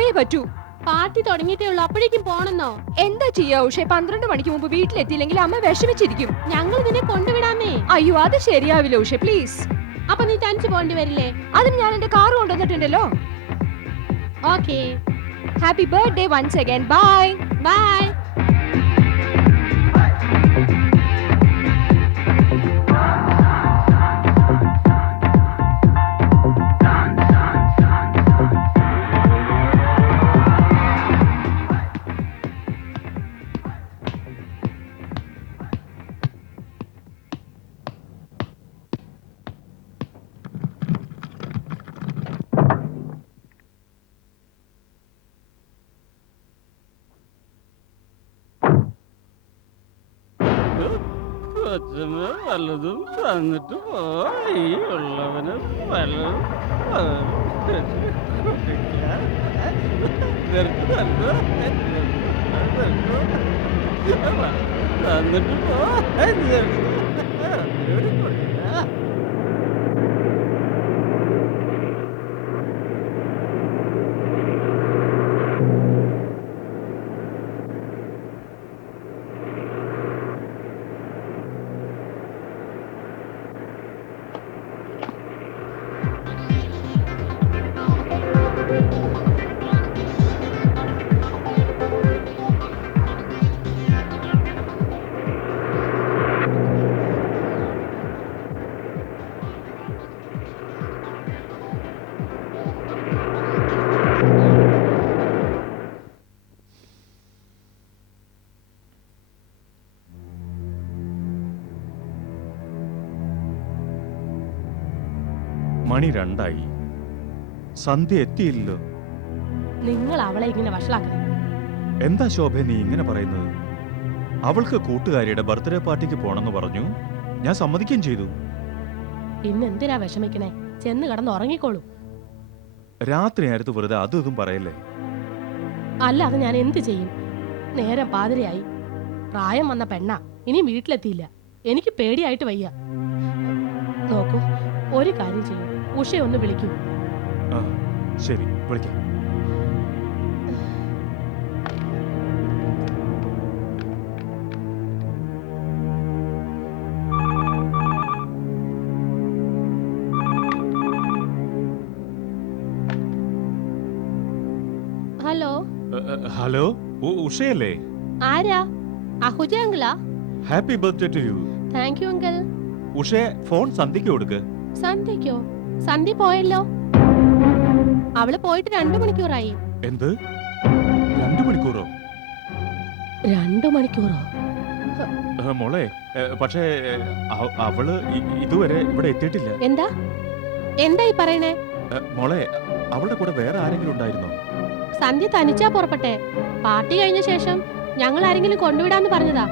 പോയേ പറ്റൂ. പാർട്ടി തുടങ്ങിയിട്ടേ ഉള്ളൂ, അപ്പോഴേക്കും പോണെന്നോ? എന്താ ചെയ്യാ ഉഷേ? 12 മണിക്ക് മുമ്പ് വീട്ടിലെത്തിയില്ലെങ്കിൽ അമ്മ വിഷമിച്ചിരിക്കും. ഞങ്ങൾ നിന്നെ കൊണ്ടുവിടാമേ. അയ്യോ, അത് ശരിയാവില്ല ഉഷേ, പ്ലീസ്. അപ്പൊ നീ തനിച്ച് പോണ്ടി വരില്ലേ? അതിന് ഞാൻ എന്റെ കാർ കൊണ്ടുവന്നിട്ടുണ്ടല്ലോ. Okay. Happy birthday once again. Bye bye. വല്ലതും തന്നിട്ട് പോയി ഉള്ളവന് വല്ലതും തന്നിട്ട് പോ. മണി 2 സന്ധ്യ എത്തിയില്ലല്ലോ. നിങ്ങൾ അവളെ ഇങ്ങനെ വഷളാക്കണം. എന്താ ശോഭ നീ ഇങ്ങനെ പറയുന്നത്? അവൾക്ക് കൂട്ടുകാരിയുടെ ബർത്ത്ഡേ പാർട്ടിക്ക് പോണെന്ന് പറഞ്ഞു. ഞാൻ സമ്മതിക്കുകയും ചെയ്തു. പിന്നെന്തിനാ വിഷമിക്കണേ? ചെന്ന് കിടന്ന് ഉറങ്ങിക്കോളൂ. രാത്രി നേരത്ത് വെറുതെ അതും ഇതും പറയല്ലേ. അല്ലാതെ ഞാൻ എന്ത് ചെയ്യും? നേരം പാതിരയായി. പ്രായം വന്ന പെണ്ണാ, ഇനി വീട്ടിലെത്തിയില്ല. എനിക്ക് പേടിയായിട്ട് വയ്യ. നോക്കൂ, ഒരു കാര്യം ചെയ്യും, ഉഷയെ ഒന്ന് വിളിക്കൂ. ശരി, വിളിക്കാം. ഹലോ. ഹലോ, ഉഷയല്ലേ? ആരാ? അഹുജ അങ്കിളാ? Happy birthday to you. Thank you uncle. ഉഷയെ ഫോൺ സന്ധ്യയ്ക്ക് കൊടുക്ക്. സന്ധ്യക്കോ? സന്ധ്യ പോയല്ലോ. അവള് പോയിട്ട് 2 മണിക്കൂറായി. എന്ത്? 2 മണിക്കൂറോ? 2 മണിക്കൂറോ? മോളെ, പക്ഷേ അവള് ഇതുവരെ ഇവിടെ എത്തിയിട്ടില്ല. എന്താ എന്തായി പറയണേ? മോളെ, അവളുടെ കൂടെ വേറെ ആരെങ്കിലും ഉണ്ടായിരുന്നോ? സന്ധ്യ തനിച്ചാ പുറപ്പെട്ടെ. പാർട്ടി കഴിഞ്ഞ ശേഷം ഞങ്ങൾ ആരെങ്കിലും കൊണ്ടുവിടാന്ന് പറഞ്ഞതാ.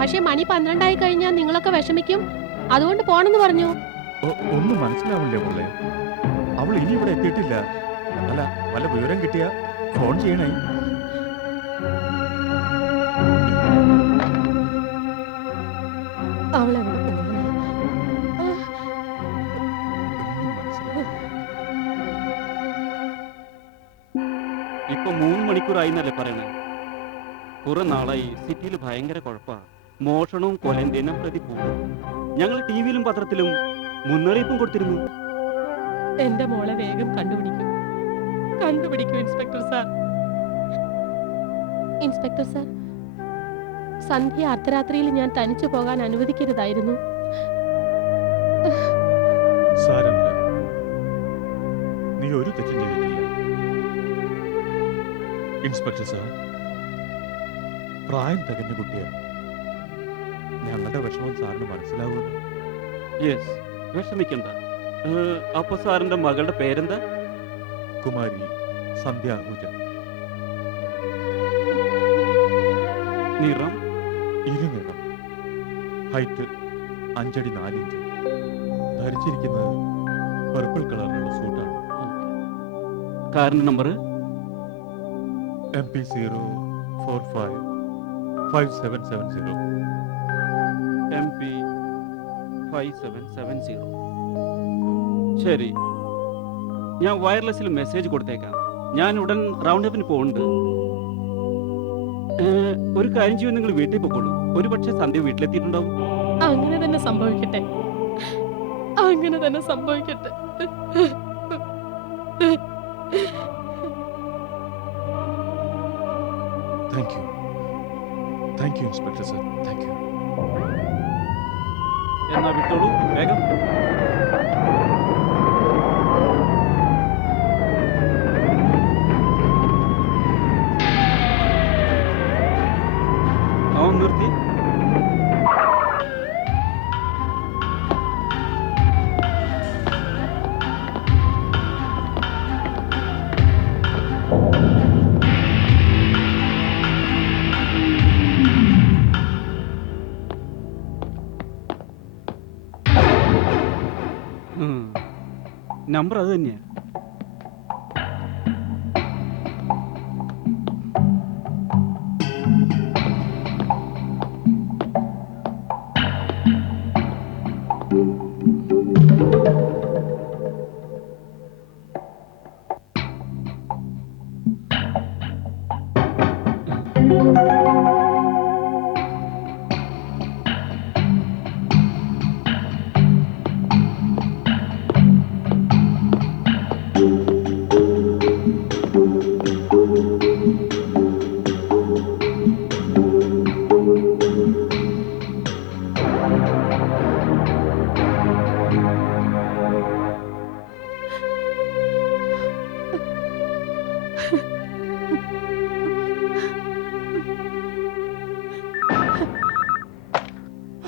പക്ഷെ മണി 12 കഴിഞ്ഞാൽ നിങ്ങളൊക്കെ വിഷമിക്കും, അതുകൊണ്ട് പോണെന്ന് പറഞ്ഞു. ഒന്നും മനസ്സിലാവില്ലേ മോളെ? അവൾ ഇനി ഇവിടെ എത്തിയിട്ടില്ല. അല്ല, വല്ല വിവരം കിട്ടിയാ ഫോൺ ചെയ്യണേ. അവളെവിടെ? ഇപ്പൊ 3 മണിക്കൂറായിന്നല്ലേ പറയണേ? കുറെ നാളായി സിറ്റിയിൽ ഭയങ്കര കുഴപ്പാ. മോഷണവും കൊലയും ദിനം പ്രതി പോകും. ഞങ്ങൾ ടിവിയിലും പത്രത്തിലും മുന്നറിയിപ്പും കൊടുത്തിരുന്നു. എന്റെ മോളെ വേഗം കണ്ടുപിടിക്കും. Inspector sir. ഇൻസ്പെക്ടർ സാർ, സന്ധ്യ അർദ്ധരാത്രിയിൽ ഞാൻ തനിച്ചു പോകാൻ അനുവദിക്കരുതായിരുന്നു. സാരമില്ല, നീ ഒരു തെറ്റും ചെയ്തിട്ടില്ല. ഇൻസ്പെക്ടർ സാർ, പ്രായം തികഞ്ഞ കുട്ടിയാണ്. ഞങ്ങളുടെ വിഷമം സാറിന് മനസ്സിലാവുമല്ലോ. യെസ്, വിഷമിക്കണ്ട. അപ്പൊ സാറിന്റെ മകളുടെ പേരെന്താ? കുമാരി സന്ധ്യ അഹൂജ. നിറം? ഇരുനിറം. ഹൈറ്റ് 5 അടി 4 ഇഞ്ച്. ധരിച്ചിരിക്കുന്നത് പർപ്പിൾ കളറിലുള്ള സൂട്ടാണ്. കാറിന്റെ നമ്പർ? MP045 5770. MP5770. ശരി, ഞാൻ വയർലെസ്സിൽ മെസ്സേജ് കൊടുത്തേക്കാം. ഞാൻ ഉടൻ റൗണ്ട് അപ്പിന് പോകുന്നുണ്ട്. ഒരു കാര്യം ചെയ്യും, നിങ്ങൾ വീട്ടിൽ പോയിക്കോളൂ. ഒരു പക്ഷേ സന്ധ്യ വീട്ടിലെത്തിയിട്ടുണ്ടാവും. അങ്ങനെ തന്നെ സംഭവിക്കട്ടെ, അങ്ങനെ തന്നെ സംഭവിക്കട്ടെ. Thank you inspector sir, thank you. എന്നാ വിട്ടോളൂ വേഗം. നിർത്തി. നമ്പർ അത് തന്നെയാ.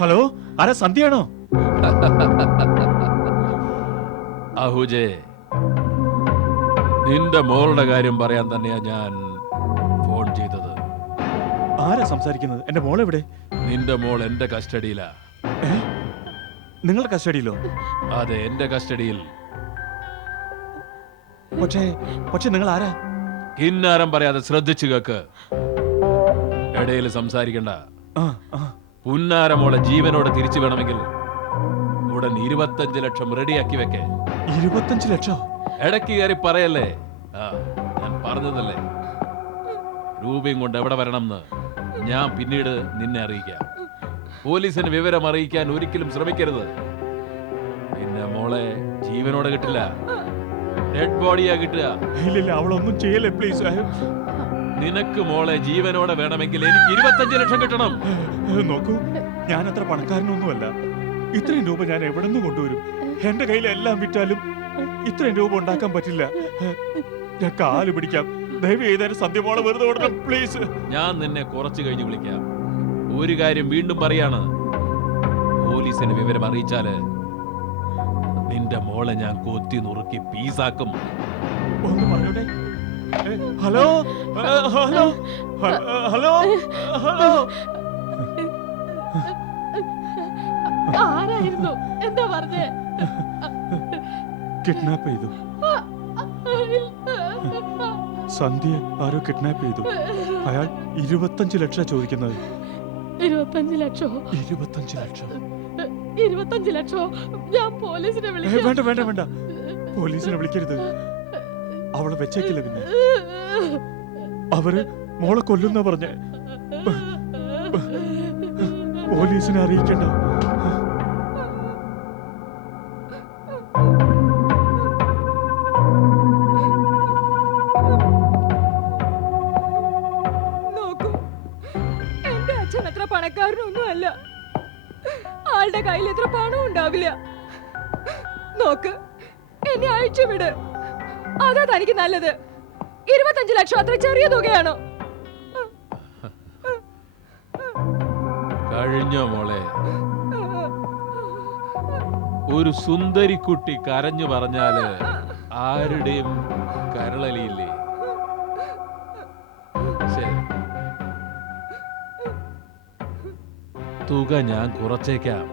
ഹലോ, ആരാ? സന്ധ്യയാണോ? അഹുജേ, നിന്റെ മോളുടെ കാര്യം പറയാൻ തന്നെയാ ഞാൻ ഫോൺ ചെയ്തത്. ആരാ സംസാരിക്കുന്നത്? എന്റെ മോൾ എവിടെ? നിന്റെ മോൾ എന്റെ കസ്റ്റഡിയിലാ. നിങ്ങളുടെ കസ്റ്റഡിയിലോ? അതെ, എന്റെ കസ്റ്റഡിയിൽ. പക്ഷേ നിങ്ങൾ ആരാ? കിന്നാരം പറയാതെ ശ്രദ്ധിച്ചു കേക്ക്. ഇടയിൽ സംസാരിക്കണ്ട. പുന്നാര മോളെ ജീവനോടെ തിരിച്ചു വേണമെങ്കിൽ ഉടൻ 25 ലക്ഷം റെഡിയാക്കി വെക്കേ. 25 ലക്ഷം? ഇടയ്ക്ക് കയറി പറയല്ലേ. ഞാൻ പറഞ്ഞതല്ലേ, രൂപയും കൊണ്ട് എവിടെ വരണമെന്ന് ഞാൻ പിന്നീട് നിന്നെ അറിയിക്കാം. പോലീസിന് വിവരം അറിയിക്കാൻ ഒരിക്കലും ശ്രമിക്കരുത്. പിന്നെ മോളെ ജീവനോടെ കിട്ടില്ല, ഡെഡ് ബോഡിയാ കിട്ടുക. ഇല്ല, അവളൊന്നും ചെയ്യല്ലേ പ്ലീസ്. നിനക്ക് മോളെ ജീവനോടെ വേണമെങ്കിൽ എനിക്ക് 25 ലക്ഷം കിട്ടണം. നോക്കൂ, ഞാൻ അത്ര പണക്കാരനൊന്നുമല്ല. ഇത്രയും രൂപ ഞാൻ എവിടെ നിന്ന് കൊണ്ടുവരും? എന്റെ കയ്യിൽ എല്ലാം വിറ്റാലും ഇത്രയും രൂപ ഉണ്ടാക്കാൻ പറ്റില്ല. ഞാൻ കാല് പിടിക്കാം, ദയവ് ചെയ്താലും സന്ധ്യമോളെ വെറുതെ വിടണം പ്ലീസ്. ഞാൻ നിന്നെ കുറച്ച് കഴിഞ്ഞ് വിളിക്കാം. ഒരു കാര്യം വീണ്ടും പറയാണ്, പോലീസിന് വിവരം അറിയിച്ചാല് നിന്റെ മോളെ ഞാൻ കൊത്തി നുറുക്കി പീസാക്കും. ഒന്ന് പറഞ്ഞോട്ടെ. Hello hello hello hello. ആരായിരുന്നു? എന്താ പറഞ്ഞേ? കിഡ്നാപ്പ് ചെയ്തു. സന്ധ്യ ആരോ കിഡ്നാപ്പ് ചെയ്തു. അയാൾ 25 ലക്ഷം ചോദിക്കുന്നത്. 25 ലക്ഷോ? 25 ലക്ഷം. 25 ലക്ഷോ? ഞാൻ പോലീസിനെ വിളിക്കാം. വേണ്ട വേണ്ട വേണ്ട, പോലീസിനെ വിളിക്കരുത്. അവളെ വെച്ചേക്കില്ല. പിന്നെ അവര് മോളെ കൊല്ലുന്ന പറഞ്ഞേ. പോലീസിനെ അറിയിക്കണ്ട. നോക്കൂ, എന്റെ അച്ഛൻ അത്ര പണക്കാരനൊന്നും അല്ല. ആളുടെ കയ്യിൽ എത്ര പണം ഉണ്ടാവില്ല. നോക്ക്, എന്നെ അഴിച്ചുവിട്. അതാ തനിക്ക് നല്ലത്. 25 ലക്ഷം അത്ര ചെറിയ തുകയാണോ? കഴിഞ്ഞോ മോളെ? ഒരു സുന്ദരിക്കുട്ടി കരഞ്ഞു പറഞ്ഞാല് ആരുടെയും കരളലിയില്ലേ? ശരി, തുക ഞാൻ കുറച്ചേക്കാം.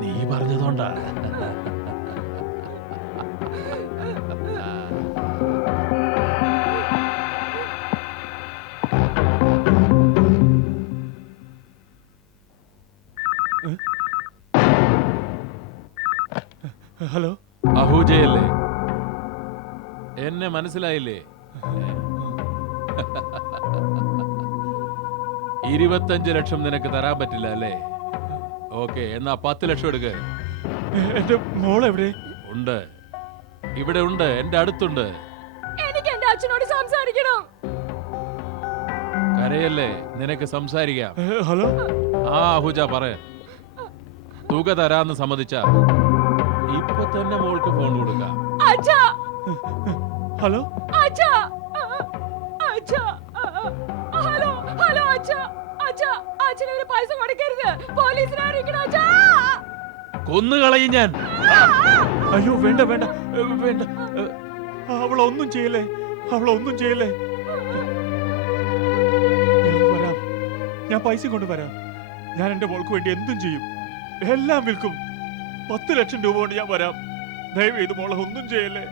നീ പറഞ്ഞതുകൊണ്ടാ. ഹലോ, അഹൂജയല്ലേ? എന്നെ മനസ്സിലായില്ലേ? 25 ലക്ഷം നിനക്ക് തരാൻ പറ്റില്ല അല്ലേ? ഓക്കെ, എന്നാ 10 ലക്ഷം എടുക്ക്. എന്റെ മോൾ എവിടെ? ഉണ്ട്, ഇവിടെ ഉണ്ട്, എന്റെ അടുത്തുണ്ട്. എനിക്ക് എന്റെ അച്ഛനോട് സംസാരിക്കണം. കരയല്ലേ, നിനക്ക് സംസാരിക്കാം. ഹലോ. ആ അഹൂജ പറ. തുക തരാന്ന് സമ്മതിച്ച ഇപ്പൊ തന്നെ മോൾക്ക് ഫോൺ കൊടുക്കാം. അച്ഛാ, ഹലോ. അച്ഛാ, അച്ഛാ, ഹലോ, ഹലോ അച്ഛാ, അച്ഛാ, അച്ഛനൊരു പൈസ കൊടുക്കരുത്, പോലീസിനെ അറിയിക്കണം അച്ഛാ. കൊന്നുകളയും ഞാൻ. അയ്യോ വേണ്ട വേണ്ട വേണ്ട, അവളൊന്നും ചെയ്യലേ, അവളൊന്നും ചെയ്യലേ. ഞാൻ വരാം, ഞാൻ പൈസ കൊണ്ട് വരാം. ഞാൻ എന്റെ മോൾക്ക് വേണ്ടി എന്തും ചെയ്യും, എല്ലാം വിൽക്കും. 10 ലക്ഷം രൂപ കൊണ്ട് ഞാൻ വരാം. ദയവ് ചെയ്ത് മോളെ ഒന്നും ചെയ്യല്ലേ.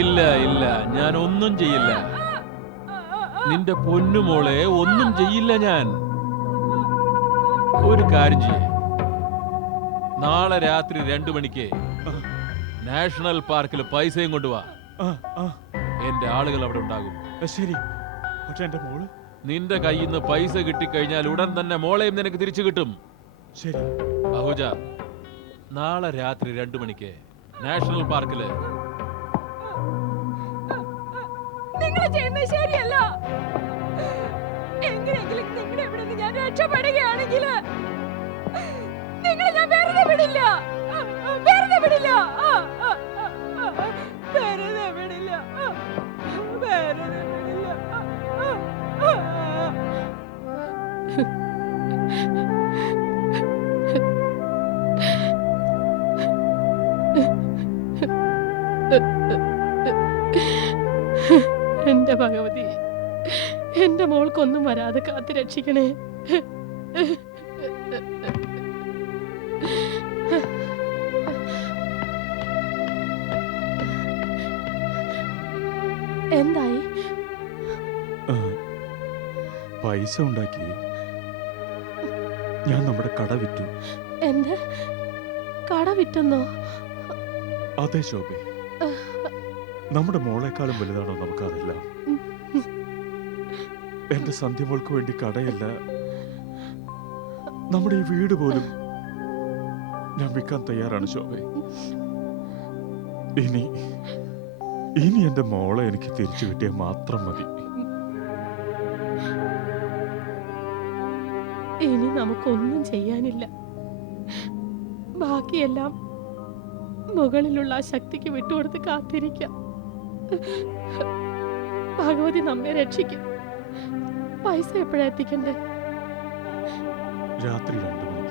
ഇല്ല ഇല്ല, ഞാൻ ഒന്നും ചെയ്യില്ല. നിന്റെ പൊന്നുമോളെ ഒന്നും ചെയ്യില്ല ഞാൻ. ഒരു കാര്യം ചെയ്യേ, നാളെ രാത്രി 2 മണിക്ക് നാഷണൽ പാർക്കിൽ പൈസയും കൊണ്ടുവാ. എന്റെ ആളുകൾ അവിടെ ഉണ്ടാകും. ശരി. പക്ഷെ എന്റെ മോള്? നിന്റെ കയ്യിൽ നിന്ന് പൈസ കിട്ടിക്കഴിഞ്ഞാൽ ഉടൻ തന്നെ മോളെയും നിനക്ക് തിരിച്ചു കിട്ടും. ശരി. അഹൂജ, നാളെ രാത്രി 2 മണിക്ക് നാഷണൽ പാർക്കില്. നിങ്ങൾ ചെയ്യുന്നത് ശരിയല്ല. എങ്ങനെയെങ്കിലും നിങ്ങളുടെ ഇവിടെ നിന്ന് ഞാൻ രക്ഷപ്പെടുകയാണെങ്കിൽ നിങ്ങളെ ഞാൻ വെറുതെ വിടില്ല, വെറുതെ വിടില്ല, വെറുതെ വിടില്ല, വെറുതെ വിടില്ല. എന്റെ ഭഗവതി, എന്റെ മോൾക്കൊന്നും വരാതെ കാത്തു രക്ഷിക്കണേ. എന്തായി? പൈസ ഉണ്ടാക്കി ഞാൻ നമ്മുടെ കട വിറ്റു. എന്റെ കട വിറ്റെന്നോ? അതെ ശോഭേ, നമ്മുടെ മോളെക്കാളും വലുതാണോ നമുക്കറിയില്ല. എന്റെ സന്ധ്യ മോൾക്ക് വേണ്ടി കടയല്ല, നമ്മുടെ ഈ വീട് പോലും ഞാൻ വിൽക്കാൻ തയ്യാറാണ് ശോഭേ. ഇനി ഇനി എന്റെ മോളെ എനിക്ക് തിരിച്ചു കിട്ടിയാൽ മാത്രം മതി. ഇനി നമുക്കൊന്നും ചെയ്യാനില്ല. ബാക്കിയെല്ലാം മുകളിലുള്ള ആ ശക്തിക്ക് വിട്ടുകൊടുത്ത് കാത്തിരിക്കാം. ഭഗവതി നമ്മെ രക്ഷിക്കും. പൈസ എപ്പോഴാ എത്തിക്കണ്ടേ? രാത്രി 2 മണിക്ക്.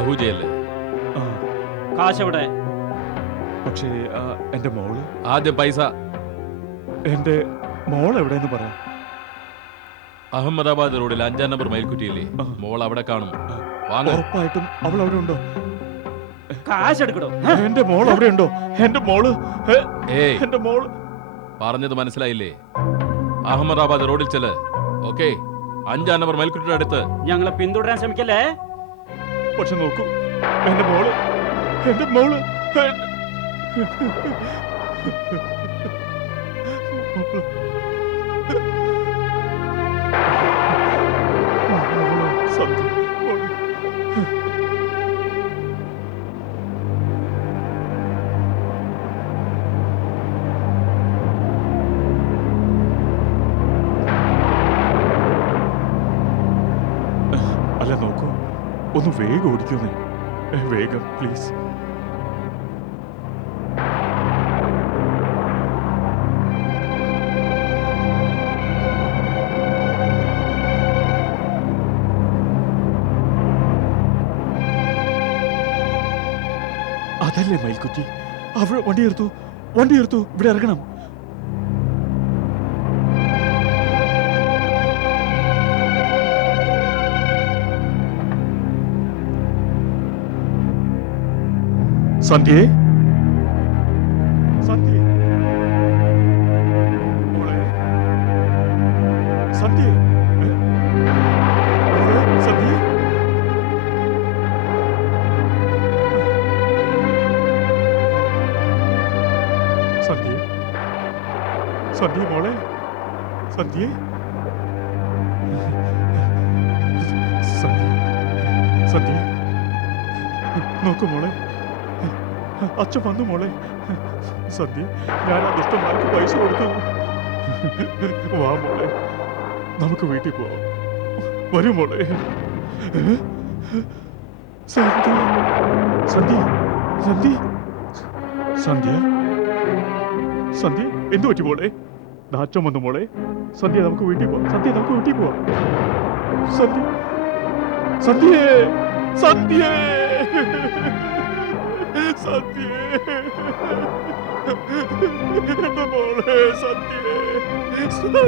അഹൂജയല്ലേ? കാശെവിടെ? പക്ഷേ എന്റെ മോള്? ആദ്യം പൈസ. എന്റെ മോൾ എവിടെയെന്ന് പറ. അഹമ്മദാബാദ് റോഡിൽ 5-ാം നമ്പർ മയിൽക്കുറ്റിയില്ലേ? മോൾ അവിടെ കാണും. ഉറപ്പായിട്ടും അവൾ അവിടെ ഉണ്ടോ? കാശെടുക്കടോ. എന്റെ മോൾ അവിടെ ഉണ്ടോ? എന്റെ മോള്, ഏയ്, എന്റെ മോള്. പറഞ്ഞത് മനസ്സിലായില്ലേ? അഹമ്മദാബാദ് റോഡിൽ ചെല്. ഓക്കെ, 5-ാം നമ്പർ മയിൽക്കുറ്റിയുടെ അടുത്ത്. ഞങ്ങളെ പിന്തുടരാൻ ശ്രമിക്കല്ലേ? പക്ഷെ നോക്കൂ, എന്റെ മോള്, എന്റെ മോള്. സത്യം. അല്ല നോക്കൂ, ഒന്ന് വേഗം ഓടിക്കുന്നേ, വേഗം പ്ലീസ്. അതല്ലേ മയിൽക്കുട്ടി, അവിടെ വണ്ടി എടുത്തു, ഇവിടെ ഇറങ്ങണം. സന്ധ്യേ, സന്ധ്യേ, മോളെ, സന്ധ്യേ, മോളെ, സന്ധ്യേ. സന്ധ്യേ, സന്ധ്യേ മോളെ, സന്ധ്യേ, സന്ധ്യേ, സന്ധ്യേ, നോക്കൂ മോളെ, അച്ഛൻ വന്നു മോളെ. സന്ധ്യ, ഞാൻ ആ ദുഷ്ടന്മാർക്ക് പൈസ കൊടുത്തു. വാ മോളെ, നമുക്ക് വീട്ടിൽ പോവാം. വരൂ മോളെ. സന്ധ്യ, സന്ധ്യ, സന്ധ്യ, സന്ധ്യ, സന്ധ്യ, എന്തു പറ്റി മോളെ? അച്ഛൻ വന്നു മോളെ. സന്ധ്യ, നമുക്ക് വീട്ടിൽ പോവാം. സന്ധ്യ, നമുക്ക് വീട്ടിൽ പോവാം. സന്ധ്യ, സന്ധ്യേ, സന്ധ്യേ, സന്ധ്യേ, എന്റെ മോളെ, സന്ധ്യേ, സന്ധ്യേ,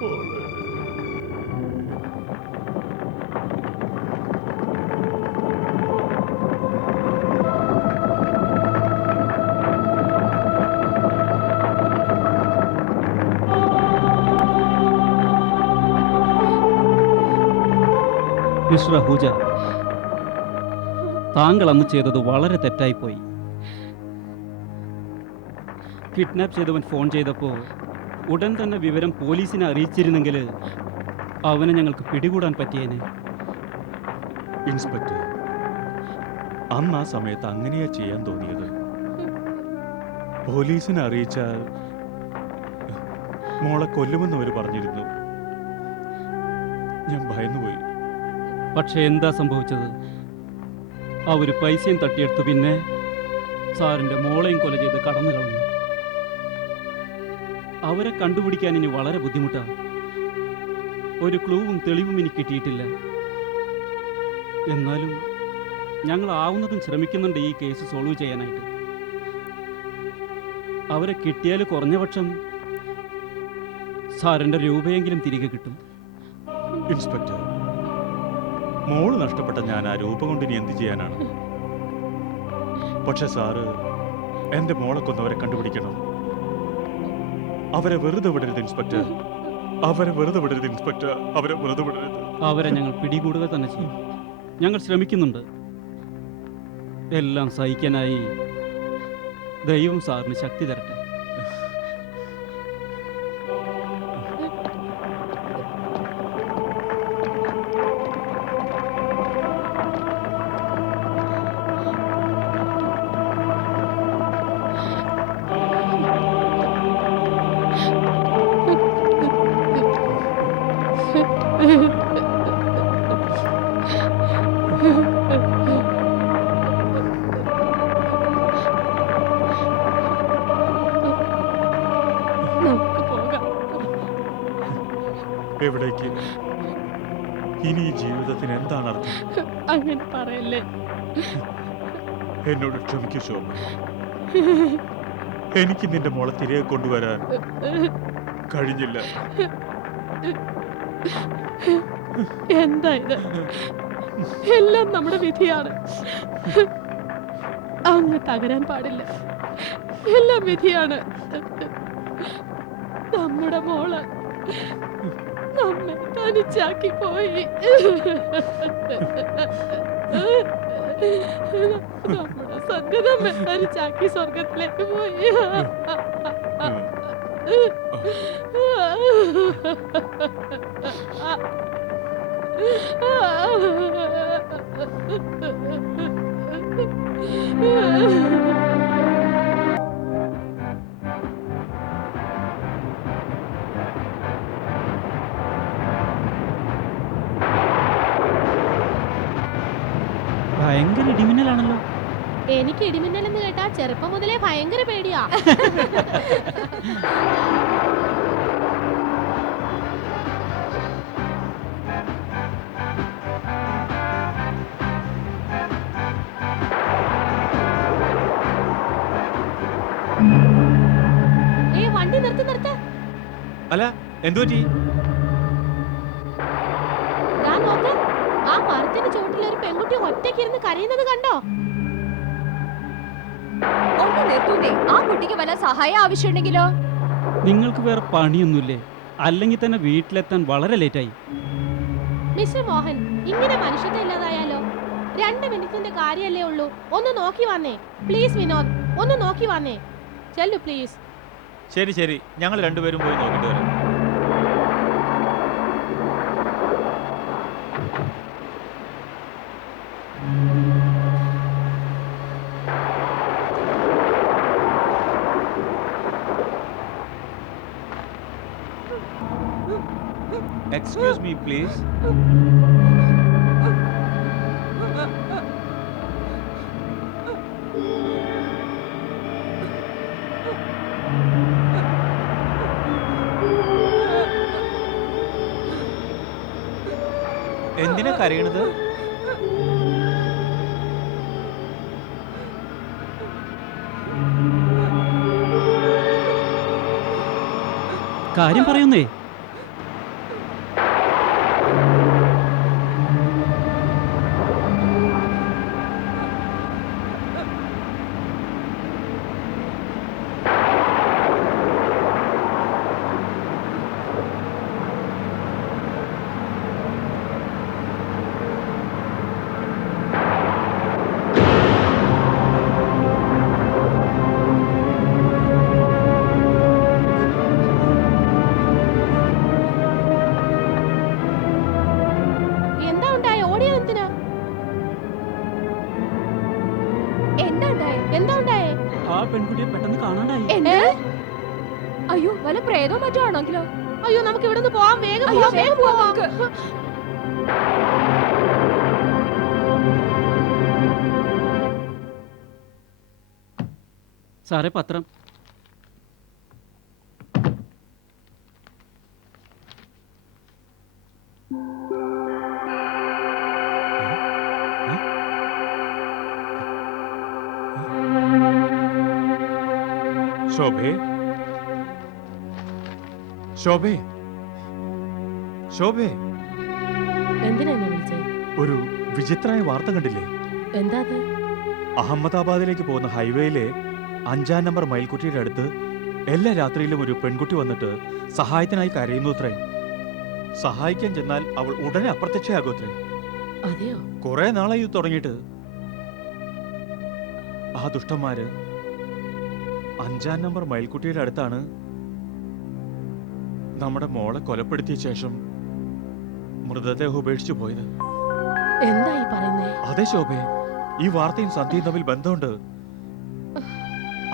മോളെ. മിസ്റ്റർ അഹൂജ, താങ്കൾ അന്ന് ചെയ്തത് വളരെ തെറ്റായിപ്പോയി. കിഡ്നാപ്പ് ചെയ്തവൻ ഫോൺ ചെയ്തപ്പോൾ ഉടൻ തന്നെ വിവരം പോലീസിനെ അറിയിച്ചിരുന്നെങ്കിൽ അവനെ ഞങ്ങൾക്ക് പിടികൂടാൻ പറ്റിയേനെ. ഇൻസ്പെക്ടർ, അന്ന് ആ സമയത്ത് അങ്ങനെയാ ചെയ്യാൻ തോന്നിയത്. പോലീസിനെ അറിയിച്ചാൽ മോളെ കൊല്ലുമെന്ന് അവർ പറഞ്ഞിരുന്നു. ഞാൻ ഭയന്നുപോയി. പക്ഷെ എന്താ സംഭവിച്ചത്? അവർ പൈസയും തട്ടിയെടുത്തു, പിന്നെ സാറിൻ്റെ മോളെയും കൊല ചെയ്ത് കടന്നു കളഞ്ഞു. അവരെ കണ്ടുപിടിക്കാൻ ഇനി വളരെ ബുദ്ധിമുട്ടാണ്. ഒരു ക്ലൂവും തെളിവും ഇനി കിട്ടിയിട്ടില്ല. എന്നാലും ഞങ്ങൾ ആവുന്നതും ശ്രമിക്കുന്നുണ്ട് ഈ കേസ് സോൾവ് ചെയ്യാനായിട്ട്. അവരെ കിട്ടിയാൽ കുറഞ്ഞപക്ഷം സാറിൻ്റെ രൂപയെങ്കിലും തിരികെ കിട്ടും. ഇൻസ്പെക്ടർ, മോള് നഷ്ടപ്പെട്ട ഞാൻ ആ രൂപം കൊണ്ട് ഇനി എന്ത് ചെയ്യാനാണ്? പക്ഷെ സാറ് എന്റെ മോളെ കൊന്നവരെ കണ്ടുപിടിക്കണം. അവരെ വെറുതെ വിടരുത് ഇൻസ്പെക്ടർ. അവരെ വെറുതെ വിടരുത് ഇൻസ്പെക്ടർ. അവരെ വെറുതെ വിടരുത്. അവരെ ഞങ്ങൾ പിടികൂടുക തന്നെ ചെയ്യും. ഞങ്ങൾ ശ്രമിക്കുന്നുണ്ട്. എല്ലാം സഹിക്കാനായി ദൈവം സാറിന് ശക്തി തരട്ടെ. നമുക്ക് പോകാം. എവിടേക്ക്? ഇനി ഈ ജീവിതത്തിന് എന്താണ് അർത്ഥം? അങ്ങനെ പറയല്ലേ. എന്നോട് ക്ഷമിക്കൂ ശോഭ. എനിക്ക് നിന്റെ മോളെ തിരികെ കൊണ്ടുവരാൻ കഴിഞ്ഞില്ല. എന്താ ഇത്? എല്ലാം നമ്മുടെ വിധിയാണ്. അങ്ങ് തകരാൻ പാടില്ല. എല്ലാം വിധിയാണ്. നമ്മുടെ മോള് നമ്മെ തനിച്ചാക്കി പോയി. നമ്മുടെ സന്ധ്യ നമ്മെ തനിച്ചാക്കി സ്വർഗത്തിലേക്ക് പോയി. എനിക്ക് ഇടിമിന്നലെന്ന് കേട്ടാ ചെറുപ്പം മുതലേ ഭയങ്കര പേടിയാ. വണ്ടി നിർത്ത്. അല്ല എന്തു പറ്റി? നോക്ക്, ആ മരത്തിന്റെ ചുവട്ടിൽ ഒരു പെൺകുട്ടി ഒറ്റയ്ക്കിരുന്ന് കരയുന്നത് കണ്ടോ? ഒന്ന് നിർത്തൂന്നേ. ആ കുട്ടിക്ക് വല്ല സഹായം ആവശ്യമുണ്ടെങ്കിലോ? നിങ്ങൾക്ക് വേറെ പണിയൊന്നുമില്ലേ? അല്ലെങ്കിൽ തന്നെ വീട്ടിലെത്താൻ വളരെ ലേറ്റായി. മിസ്റ്റർ മോഹൻ, ഇങ്ങനെ മനുഷ്യത്വം ഇല്ലാതായാലോ? 2 മിനിറ്റിന്റെ കാര്യല്ലേ ഉള്ളൂ. ഒന്ന് നോക്കി വന്നേ പ്ലീസ്. വിനോദ്, ഒന്ന് നോക്കി വന്നേ. ചെല്ലു പ്ലീസ്. ശരി, ഞങ്ങൾ രണ്ടുപേരും പോയി നോക്കിട്ട് വരാം. Excuse me, please. എന്തിനാ കരയണത്? കാര്യം പറയുന്നേ. ആ പെൺകുട്ടിയെ പെട്ടെന്ന് കാണാണ്ടായി. അയ്യോ, വല്ല പ്രേതോ മറ്റോ ആണെങ്കിലോ? അയ്യോ, നമുക്ക് ഇവിടെ നിന്ന് പോവാം. വേഗം പോവാം. സാറേ, പത്രം. ശോഭേ, ശോഭേ, ശോഭേ. എന്തിനാ എന്നെ വിളിച്ചേ? ഒരു വിചിത്രമായ വാർത്ത കണ്ടില്ലേ? എന്താ? അഹമ്മദാബാദിലേക്ക് പോകുന്ന ഹൈവേയിലെ 5-ാം നമ്പർ മയിൽക്കുട്ടിയുടെ അടുത്ത് എല്ലാ രാത്രിയിലും ഒരു പെൺകുട്ടി വന്നിട്ട് സഹായത്തിനായി കരയുന്നു അത്രേ. സഹായിക്കാൻ ചെന്നാൽ അവൾ ഉടനെ അപ്രത്യക്ഷയാകും അത്രേ. അതെയോ? കുറെ നാളായി ഇത് തുടങ്ങിയിട്ട്. ആ ദുഷ്ടന്മാര് 5-ാം നമ്പർ മയിൽക്കുട്ടിയുടെ അടുത്താണ് നമ്മുടെ മോളെ കൊലപ്പെടുത്തിയ ശേഷം മൃതദേഹം ഉപേക്ഷിച്ചു പോയത്. എന്തായി പറയുന്നേ? അതെ ശോഭേ, ഈ വാർത്തയും സന്ധ്യയും തമ്മിൽ ബന്ധമുണ്ട്.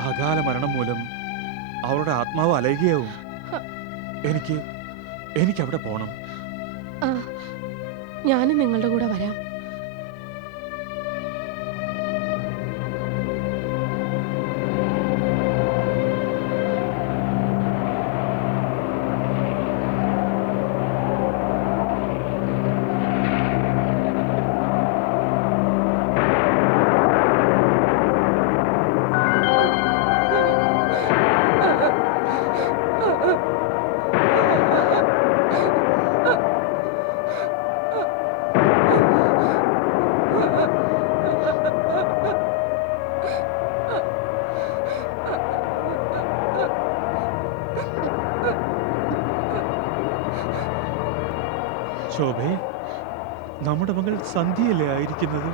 അകാല മരണം മൂലം അവളുടെ ആത്മാവ് അലയുകയാവും. എനിക്ക് അവിടെ പോണം. ഞാനും നിങ്ങളുടെ കൂടെ വരാം. ശോഭേ, നമ്മുടെ മകൾ സന്ധ്യയല്ലേ ആയിരിക്കുന്നത്?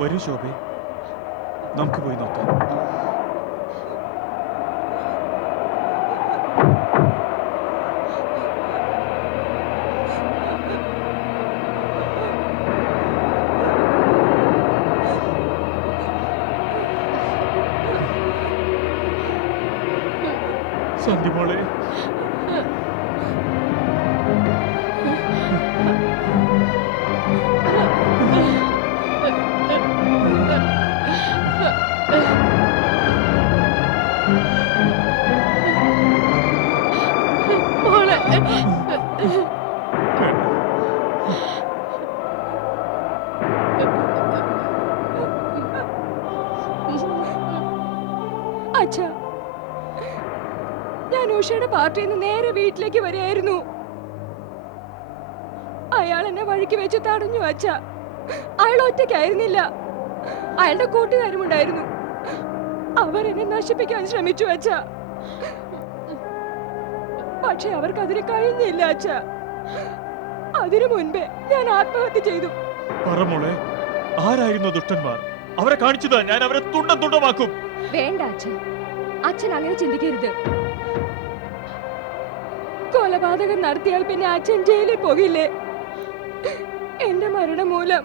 വരൂ ശോഭേ, നമുക്ക് പോയി നോക്കാം. സന്ധ്യ മോളെ, അച്ഛാ, ഞാൻ ഉഷയുടെ പാർട്ടിയിൽ നിന്ന് നേരെ വീട്ടിലേക്ക് വരികയായിരുന്നു. അയാൾ എന്നെ വഴിക്ക് വെച്ച് തടഞ്ഞു. അച്ഛാ, അയാൾ ഒറ്റയ്ക്കായിരുന്നില്ല, അയാളുടെ കൂട്ടുകാരുമുണ്ടായിരുന്നു. അവർ എന്നെ നശിപ്പിക്കാൻ ശ്രമിച്ചു അച്ഛാ. പക്ഷെ അവർക്ക് അതിന് കഴിഞ്ഞില്ല അച്ഛാ. അതിനു മുൻപേ ഞാൻ ആത്മഹത്യ ചെയ്തു. പറമോളെ, ആരായിരുന്നു ദുഷ്ടന്മാർ? അവരെ കാണിച്ചതാ, ഞാൻ അവരെ തുണ്ടം തുണ്ടമാക്കും. വേണ്ട അച്ഛൻ, അച്ഛൻ അങ്ങനെ ചിന്തിക്കരുത്. കൊലപാതകം നടത്തിയാൽ പിന്നെ അച്ഛൻ ജയിലിൽ പോകില്ലേ? എന്റെ മരണം മൂലം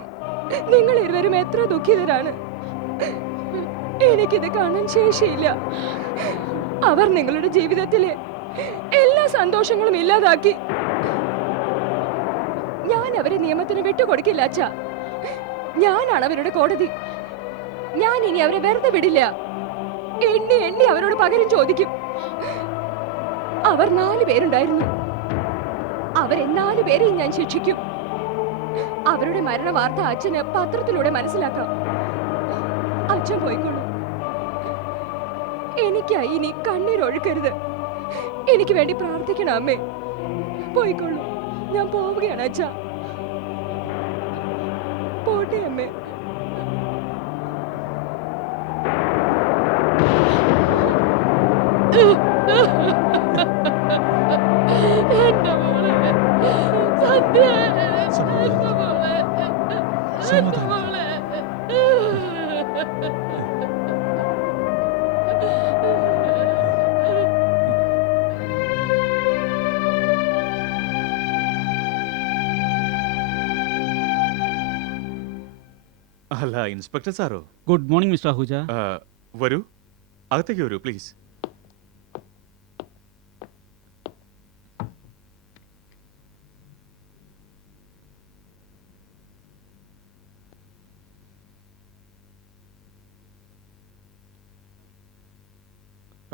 നിങ്ങൾ ഇരുവരും എത്ര ദുഃഖിതരാണ്. എനിക്കിത് കാണാൻ ശേഷിയില്ല. അവർ നിങ്ങളുടെ ജീവിതത്തിലെ എല്ലാ സന്തോഷങ്ങളും ഇല്ലാതാക്കി. ഞാൻ അവരെ നിയമത്തിന് വിട്ടുകൊടുക്കില്ല അച്ഛാ. ഞാനാണ് അവരുടെ കോടതി. ഞാൻ ഇനി അവരെ വെറുതെ വിടില്ല. എണ്ണി എണ്ണി അവരോട് പകരം ചോദിക്കും. അവർ 4 പേരുണ്ടായിരുന്നു. അവരെ 4 പേരെയും ഞാൻ ശിക്ഷിക്കും. അവരുടെ മരണ വാർത്ത അച്ഛന് പത്രത്തിലൂടെ മനസ്സിലാക്കാം. അച്ഛൻ പോയിക്കോളൂ. എനിക്കായി ഇനി കണ്ണീരൊഴുക്കരുത്. എനിക്ക് വേണ്ടി പ്രാർത്ഥിക്കണം അമ്മേ. പോയിക്കോളൂ, ഞാൻ പോവുകയാണ് അച്ഛാ. പോട്ടെ അമ്മേ. എന്റെ മോളെ സന്ധ്യ, എന്റെ മോളെ, എന്റെ മോളെ. അല്ല, ഇൻസ്പെക്ടർ സാറോ? Good morning mister Ahuja. വരൂ, അകത്തേക്ക് വരൂ പ്ലീസ്.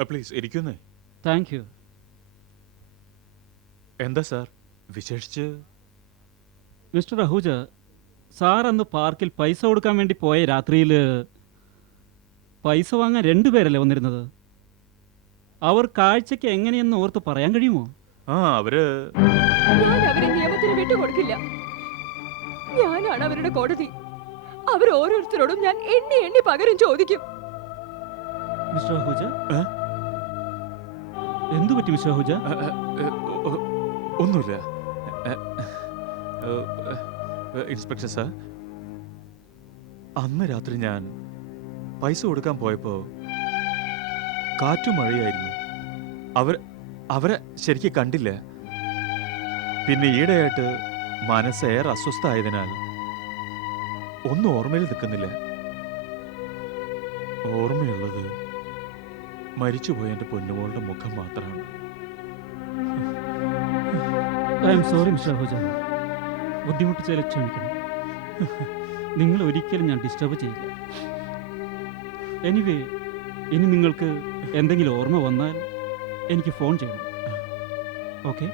പ്ലീസ് ഇരിക്കുന്നേ. Thank you. എന്താ സാർ വിശേഷിച്ച്? മിസ്റ്റർ അഹൂജ, സാർ അന്ന് പാർക്കിൽ പൈസ കൊടുക്കാൻ വേണ്ടി പോയ രാത്രിയിൽ പൈസ വാങ്ങാൻ 2 പേരല്ലേ വന്നിരുന്നത്? അവർ കാഴ്ചയ്ക്ക് എങ്ങനെയെന്ന് ഓർത്ത് പറയാൻ കഴിയുമോ? അവര് ഞാൻ അവരെ നിയമത്തിന് വിട്ടുകൊടുക്കില്ല. ഞാനാണ് അവരുടെ കോടതി. അവർ ഓരോരുത്തരോടും ഞാൻ എണ്ണി എണ്ണി പകരം ചോദിക്കും. മിസ്റ്റർ അഹൂജ, എന്തു പറ്റി മിസ്റ്റർ അഹൂജ? ഒന്നുമില്ല ഇൻസ്പെക്ടർ സാർ. അന്ന് രാത്രി ഞാൻ പൈസ കൊടുക്കാൻ പോയപ്പോ കാറ്റും മഴയായിരുന്നു. അവരെ ശരിക്കും കണ്ടില്ല. പിന്നെ ഈയിടെയായിട്ട് മനസ്സേറെ അസ്വസ്ഥമായതിനാൽ ഒന്നും ഓർമ്മയിൽ നിൽക്കുന്നില്ല. ഓർമ്മയുള്ളത് മരിച്ചുപോയ എൻ്റെ പൊന്നുമോളുടെ മുഖം മാത്രമാണ്. I am sorry mister Ahuja, ബുദ്ധിമുട്ടിച്ചതിൽ ക്ഷമിക്കണം. നിങ്ങൾ ഒരിക്കലും ഞാൻ ഡിസ്റ്റർബ് ചെയ്യില്ല. എനിവേ, ഇനി നിങ്ങൾക്ക് എന്തെങ്കിലും ഓർമ്മ വന്നാൽ എനിക്ക് ഫോൺ ചെയ്യണം. ഓക്കെ?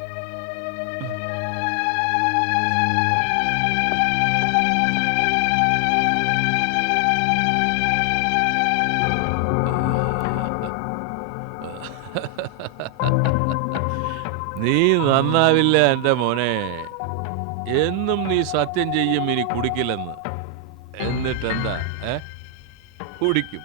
നീ നന്നാവില്ല എൻ്റെ മോനെ. എന്നും നീ സത്യം ചെയ്യും ഇനി കുടിക്കില്ലെന്ന്. എന്നിട്ടെന്താ കുടിക്കും.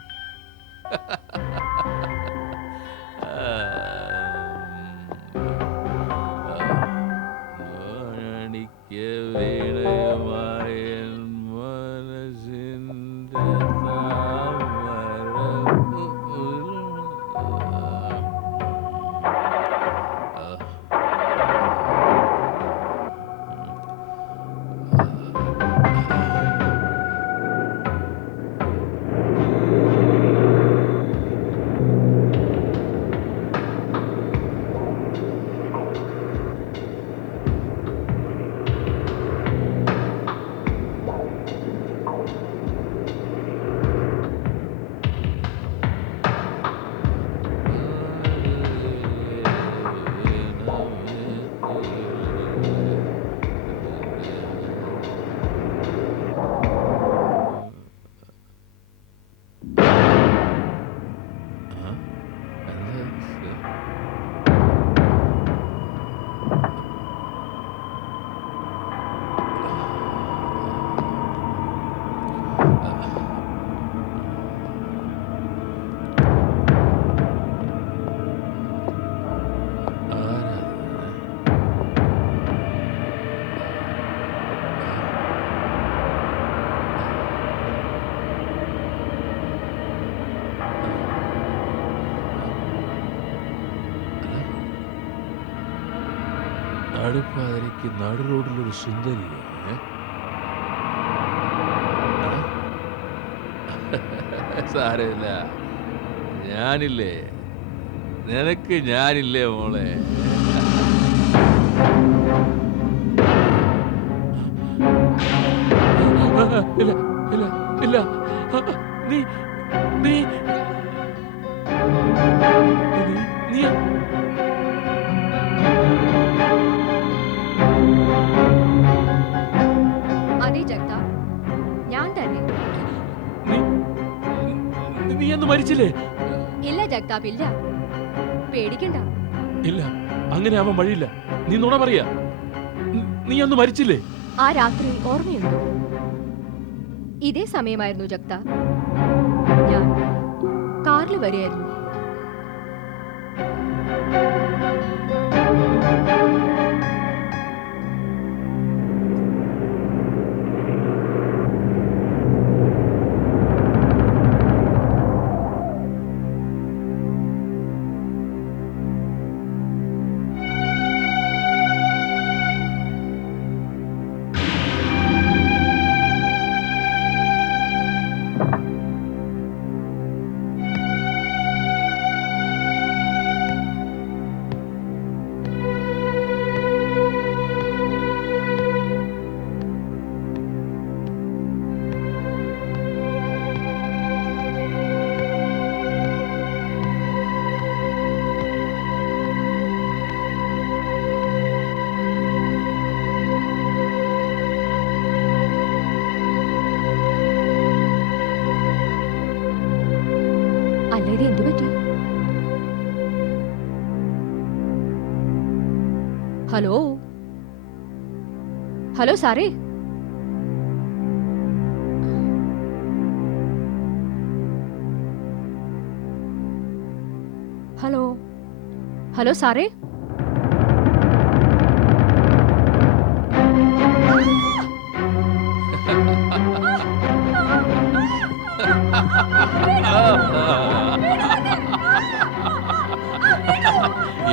നടുപ്പാതിരിക്ക് നടു റോഡിലൊരു സുന്ദരിയെ സാരമില്ല, ഞാനില്ലേ, നിനക്ക് ഞാനില്ലേ മോളെ. ഇല്ല ഇല്ല ഇല്ല, നീ നീ നീ അതെ ജഗതാ, ഞാൻ തന്നെ. നീ അന്ന് മരിച്ചില്ലേ? ഇല്ല ജഗതാബ്, ഇല്ല. പേടിക്കണ്ട. ഇല്ല, അങ്ങനെ ആവാൻ വഴിയില്ല. നീ നുണ പറയാ. നീ അന്ന് മരിച്ചില്ലേ? ആ രാത്രി ഓർമ്മയുണ്ടോ? ഇതേ സമയമായിരുന്നു ജഗത. ഞാൻ കാറിൽ വരികയായിരുന്നു. അല്ല, ഇത് എന്തു പറ്റി? ഹലോ ഹലോ സാറേ, ഹലോ ഹലോ സാറേ.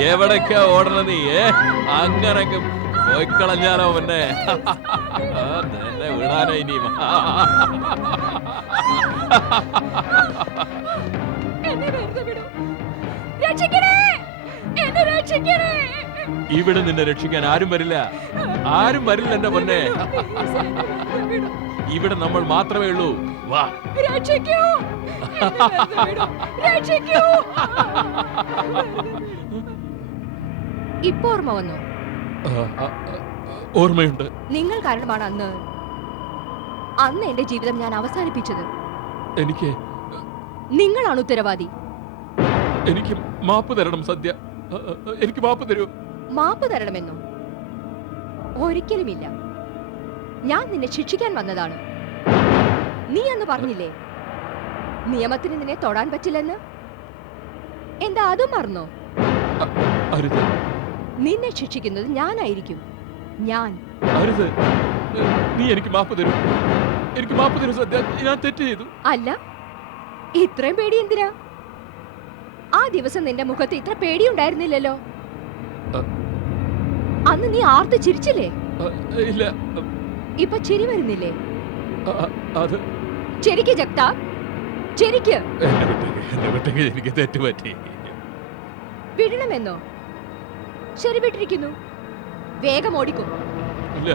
എവിടേക്കാ ഓടണ നീ? അങ്ങനൊക്കെ പോയിക്കളഞ്ഞാലോ പിന്നെ. എന്നെ വിടാനോ ഇനിയും? എന്നെ വെറുതെ വിടൂ. രക്ഷിക്കണേ, എന്നെ രക്ഷിക്കണേ. ഇവിടെ നിന്നെ രക്ഷിക്കാൻ ആരും വരില്ല, ആരും വരില്ല എന്റെ പൊന്നെ. ഇവിടെ നമ്മൾ മാത്രമേ ഉള്ളൂ. വാ, രക്ഷിക്കൂ, രക്ഷിക്കൂ. ഇപ്പൊ ഓർമ്മ വന്നു? ഓർമ്മയുണ്ട്. നിങ്ങൾ കാരണമാണ് അന്ന് എന്റെ ജീവിതം ഞാൻ അവസാനിപ്പിച്ചത്. എനിക്ക് നിങ്ങളാണ് ഉത്തരവാദി. എനിക്ക് മാപ്പ് തരണം സദ്യ. എനിക്ക് മാപ്പ് തരൂ. മാപ്പ് തരണമെന്നോ? ഒരിക്കലുമില്ല. ഞാൻ നിന്നെ ശിക്ഷിക്കാൻ വന്നതാണ്. നീ അന്ന് പറഞ്ഞില്ലേ നിയമത്തിന് നിന്നെ തൊടാൻ പറ്റില്ലെന്ന്? എന്താ അതും മറന്നോ? അരുത്. നിന്നെ ശിക്ഷിക്കുന്നത് ഞാനായിരിക്കും. ഞാൻ. അരുത്. നീ എനിക്ക് മാപ്പ് തരൂ. എനിക്ക് മാപ്പ് തരൂ സദ്യ. ഞാൻ തെറ്റ് ചെയ്തു. അല്ല, ഇത്രയും പേടി എന്തിനാ? ആ ദിവസം നിന്റെ മുഖത്ത് ഇത്ര പേടിയുണ്ടായിരുന്നില്ലല്ലോ. അന്ന് നീ ആർത്ത് ചിരിച്ചില്ലേ? ഇല്ല. ഇപ്പൊ ചിരി വരുന്നില്ലേ? അത് ചിരിക്ക് ജഗ്താ, ചിരിക്ക്. എന്നെ വിട്ടേക്ക്, എനിക്ക് തെറ്റുപറ്റി. വിടണമെന്നോ? ശരി, വിട്ടിരിക്കുന്നു. വേഗം ഓടിക്കും. ഇല്ല.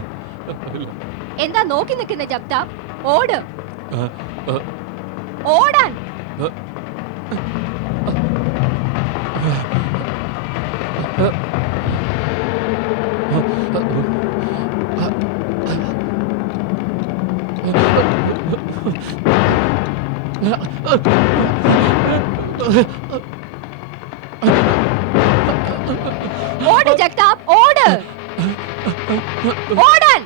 എന്താ നോക്കി നിൽക്കുന്ന ജഗ്താ? ഓട്, ആ, ഓടാൻ. ഓട് ജഗ്താപ്, ഓട്, ഓടാൻ.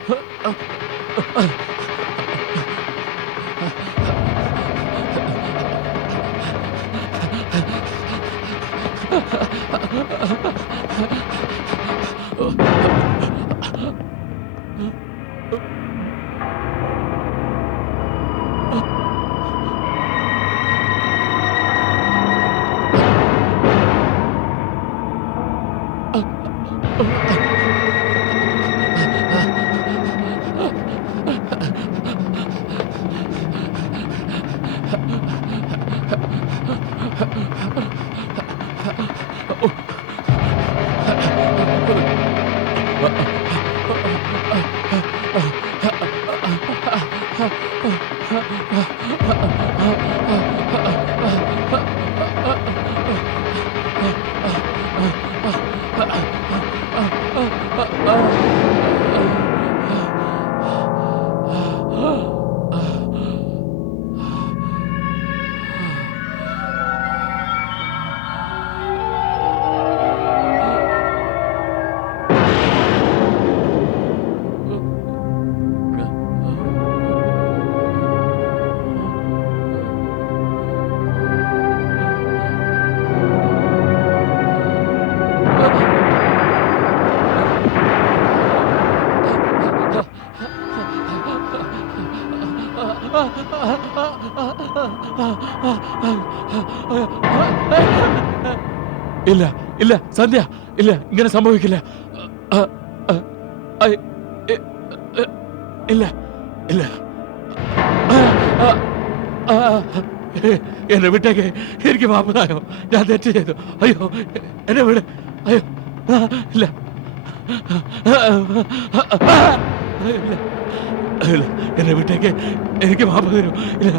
ഇല്ല ഇല്ല സന്ധ്യ, ഇല്ല, ഇങ്ങനെ സംഭവിക്കില്ല. ഇല്ല ഇല്ല. എന്നെ വിട്ടേക്ക്, എനിക്ക് മാപ്പതായോ, ഞാൻ തെറ്റ് ചെയ്തു. അയ്യോ എന്നെ വിട്. അയ്യോ ഇല്ല ഇല്ല ഇല്ല, എന്നെ വിട്ടേക്ക്, എനിക്ക് മാപ്പ് തരൂ. ഇല്ല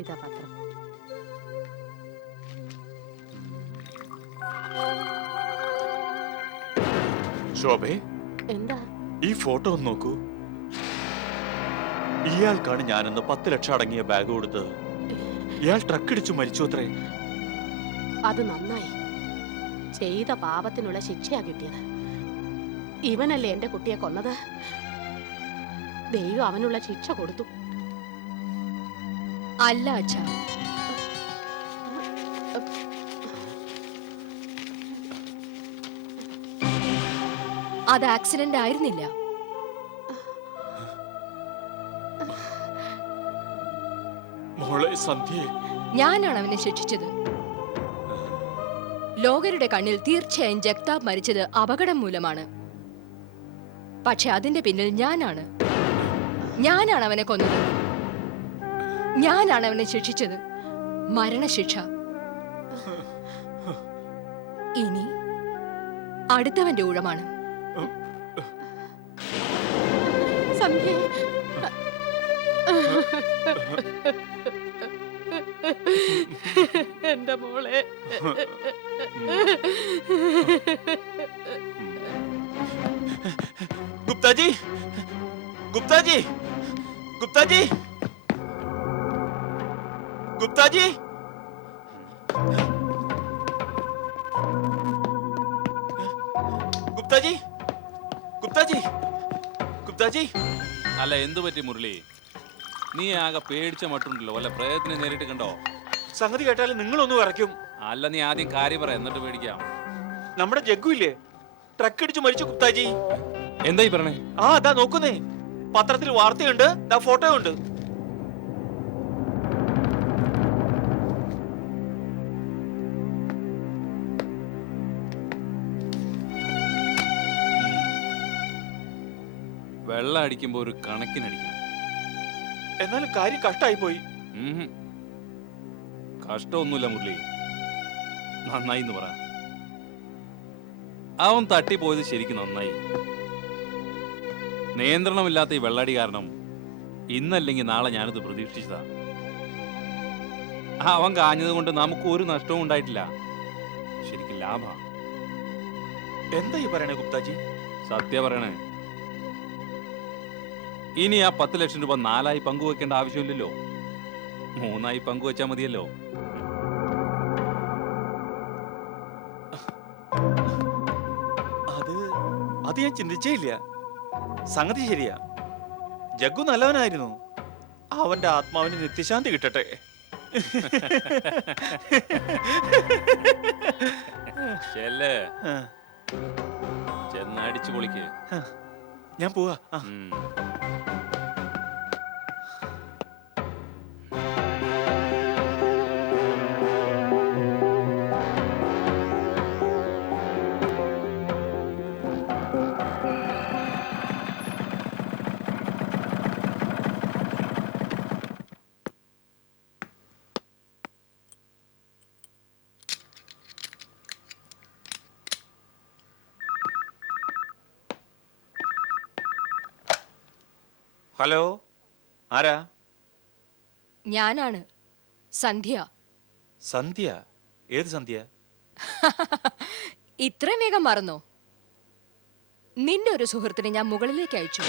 ഇതാ പത്രം. ശോഭേ, എന്താ? ഈ ഫോട്ടോ ഒന്ന് നോക്കൂ. ഇയാൾക്കാണ് ഞാനിന്ന് 10 ലക്ഷം അടങ്ങിയ ബാഗ് കൊടുത്തത്. ഇയാൾ ട്രക്ക് മരിച്ചു അത്രേ. അത് നന്നായി. ചെയ്ത പാപത്തിനുള്ള ശിക്ഷയാ കിട്ടിയത്. ഇവനല്ലേ എന്റെ കുട്ടിയെ കൊന്നത്. ദൈവം അവനുള്ള ശിക്ഷ കൊടുത്തു. അല്ല അച്ഛാ, അത് ആക്സിഡന്റ് ആയിരുന്നില്ല. മോളെ സന്ധ്യേ, ഞാനാണ് അവനെ ശിക്ഷിച്ചത്. ലോകരുടെ കണ്ണിൽ തീർച്ചയായും ജഗ്താബ് മരിച്ചത് അപകടം മൂലമാണ്. പക്ഷെ അതിന്റെ പിന്നിൽ ഞാനാണ് അവനെ കൊന്നത്. ഞാനാണ് അവനെ ശിക്ഷിച്ചത്. മരണശിക്ഷ. ഇനി അടുത്തവന്റെ ഊഴമാണ്. സന്ധ്യ, എന്റെ മോളെ. ഗുപ്താജി, ഗുപ്താജി, ഗുപ്താജി, ഗുപ്താജി. ഗുപ്താജി, ഗുപ്താജി, ഗുപ്താജി, അല്ല എന്തു പറ്റി മുരളി? നീ ആകെ പേടിച്ച മട്ടുണ്ടല്ലോ, വല്ല പ്രയത്നം നേരിട്ട് കണ്ടോ? സംഗതി കേട്ടാൽ നിങ്ങളൊന്ന് വിറയ്ക്കും. അല്ല നീ ആദ്യം കാര്യം പറ, എന്നിട്ട് പേടിക്കാം. നമ്മുടെ ജഗ്ഗു ഇല്ലേ, ട്രക്ക് അടിച്ച് മരിച്ചു ഗുപ്താജി. എന്തായി പറഞ്ഞേ? ആ അതാ നോക്കുന്നേ, പത്രത്തിൽ വാർത്തയുണ്ട്, ഫോട്ടോ ഉണ്ട്. വെള്ളം അടിക്കുമ്പോ ഒരു കണക്കിനടിക്കണം. എന്നാലും കാര്യം കഷ്ടായി പോയി. കഷ്ടമൊന്നുമില്ല മുരളി, നന്നായി എന്ന് പറ. അവൻ തട്ടിപ്പോയത് ശരിക്കും നന്നായി. നിയന്ത്രണമില്ലാത്ത ഈ വെള്ളടി കാരണം ഇന്നല്ലെങ്കിൽ നാളെ ഞാനിത് പ്രതീക്ഷിച്ചതാ. അവൻ കാഞ്ഞത് കൊണ്ട് നമുക്ക് ഒരു നഷ്ടവും ഉണ്ടായിട്ടില്ല. ശരിക്കും ലാഭ. എന്താ ഈ പറയണേ ഗുപ്താജി? സത്യ പറയണേ. ഇനി ആ 10 ലക്ഷം രൂപ 4ആയി പങ്കുവെക്കേണ്ട ആവശ്യമില്ലല്ലോ, 3ആയി പങ്കുവെച്ചാൽ മതിയല്ലോ. അത് ഞാൻ ചിന്തിച്ചേ ഇല്ല. സംഗതി ശരിയാ, ജഗ്ഗു നല്ലവനായിരുന്നു. അവന്റെ ആത്മാവിന് നിത്യശാന്തി കിട്ടട്ടെ. ചെല്ലേ, ചെന്നടിച്ചു പൊളിക്ക്. ഞാൻ പോവാ. ഹലോ, ആരാ? ഞാനാണ് സന്ധ്യ. സന്ധ്യ? ഏത് സന്ധ്യ? ഇത്രയും വേഗം മറന്നോ? നിന്റെ ഒരു സുഹൃത്തിനെ ഞാൻ മുകളിലേക്ക് അയച്ചു.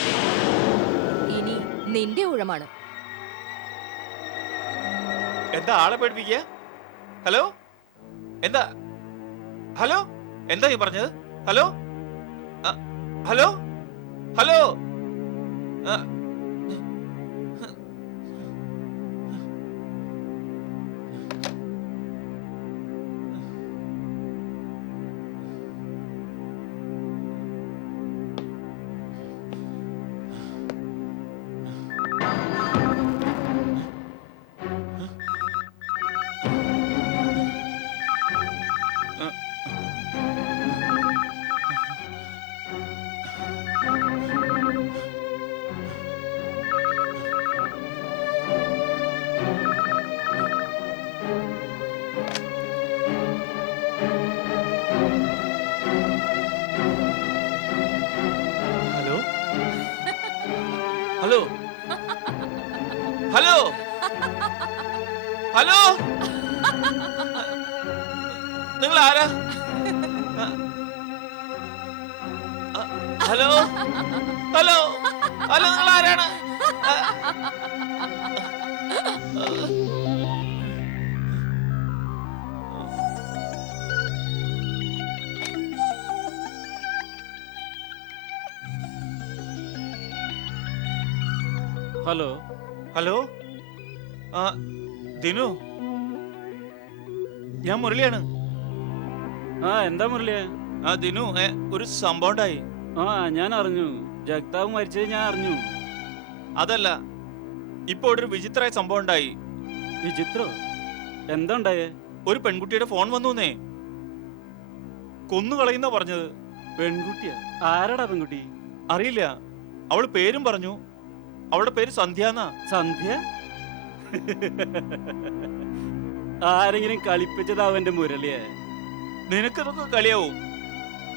ഇനി നിന്റെ ഊഴമാണ്. എന്താ ആളെ പേടിപ്പിക്കുക? ഹലോ, എന്താ? ഹലോ, എന്താ നീ പറഞ്ഞത്? Hello, hello, hello. Hello, hello, hello, നിങ്ങൾ ആരാ? ഹലോ, ഹലോ, ഹലോ, നിങ്ങൾ ആരാണ്? ഹലോ, ഹലോ, ദിനു, ഞാൻ മുരളിയാണ്. എന്താ മുരളിയെ? ദിനു, ഒരു സംഭവം ഉണ്ടായി. ഞാൻ അറിഞ്ഞു, ജഗ്താവ് മരിച്ചത് ഞാൻ അറിഞ്ഞു. അതല്ല, ഇപ്പൊ ഒരു വിചിത്രമായ സംഭവം ഉണ്ടായി. വിചിത്രോ? എന്താ ഉണ്ടായേ? ഒരു പെൺകുട്ടിയുടെ ഫോൺ വന്നൂന്നേ. കൊന്നുകളയുന്ന പറഞ്ഞത്. പെൺകുട്ടിയാ? ആരാടാ പെൺകുട്ടി? അറിയില്ല. അവള് പേരും പറഞ്ഞു. അവളുടെ പേര് സന്ധ്യ. സന്ധ്യ? ആരെങ്കിലും കളിപ്പിച്ചത് അവന്റെ മുരളിയെ? നിനക്കിതൊക്കെ കളിയാവും,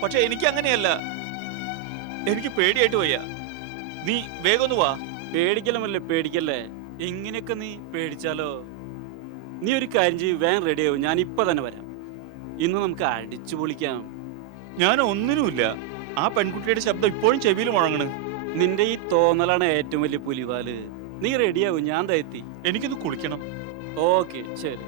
പക്ഷെ എനിക്ക് അങ്ങനെയല്ല. എനിക്ക് പേടിയായിട്ട് വയ്യ. നീ വേഗം ഒന്ന് വാ. പേടിക്കലമല്ലേ, പേടിക്കല്ലേ. ഇങ്ങനെയൊക്കെ നീ പേടിച്ചാലോ? നീ ഒരു കാര്യം ചെയ്യ്, വേഗം റെഡിയാവും. ഞാൻ ഇപ്പൊ തന്നെ വരാം. ഇന്ന് നമുക്ക് അടിച്ചു പൊളിക്കാം. ഞാൻ ഒന്നിനുമില്ല. ആ പെൺകുട്ടിയുടെ ശബ്ദം ഇപ്പോഴും ചെവിയിൽ മുഴങ്ങണ്. നിന്റെ ഈ തോന്നലാണ് ഏറ്റവും വലിയ പുലിവാല്. നീ റെഡിയാവും, ഞാൻ എത്തി. എനിക്കൊന്ന് കുളിക്കണം. ഓക്കെ, ശരി.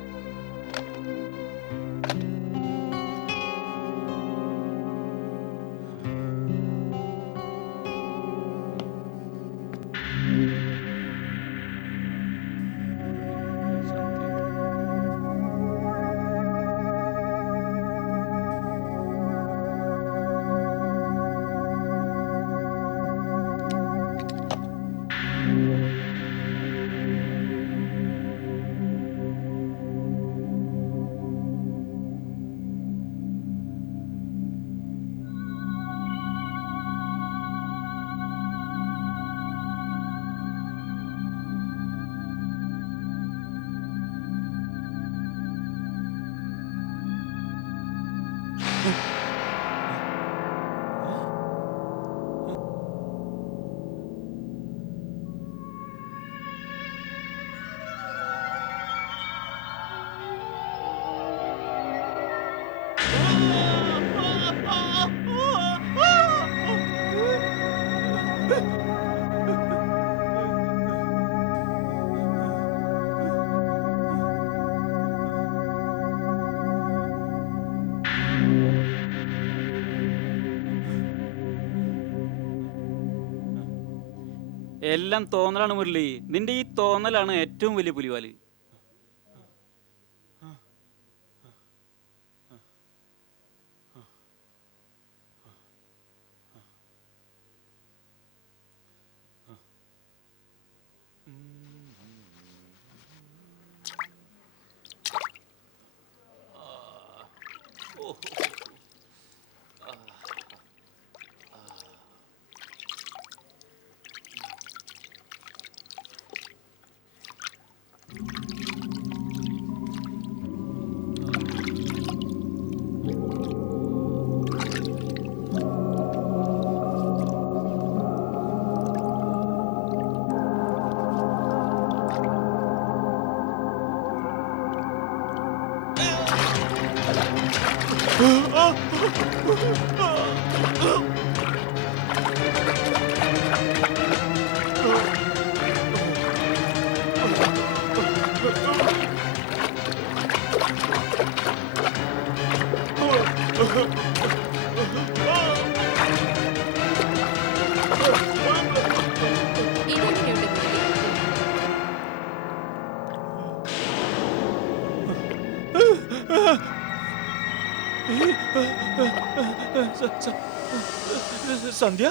എല്ലാം തോന്നലാണ് മുരളി. നിന്റെ ഈ തോന്നലാണ് ഏറ്റവും വലിയ പുലിവാല്. ഇതെങ്ങനെയുണ്ട് മുരളി? സന്ധ്യ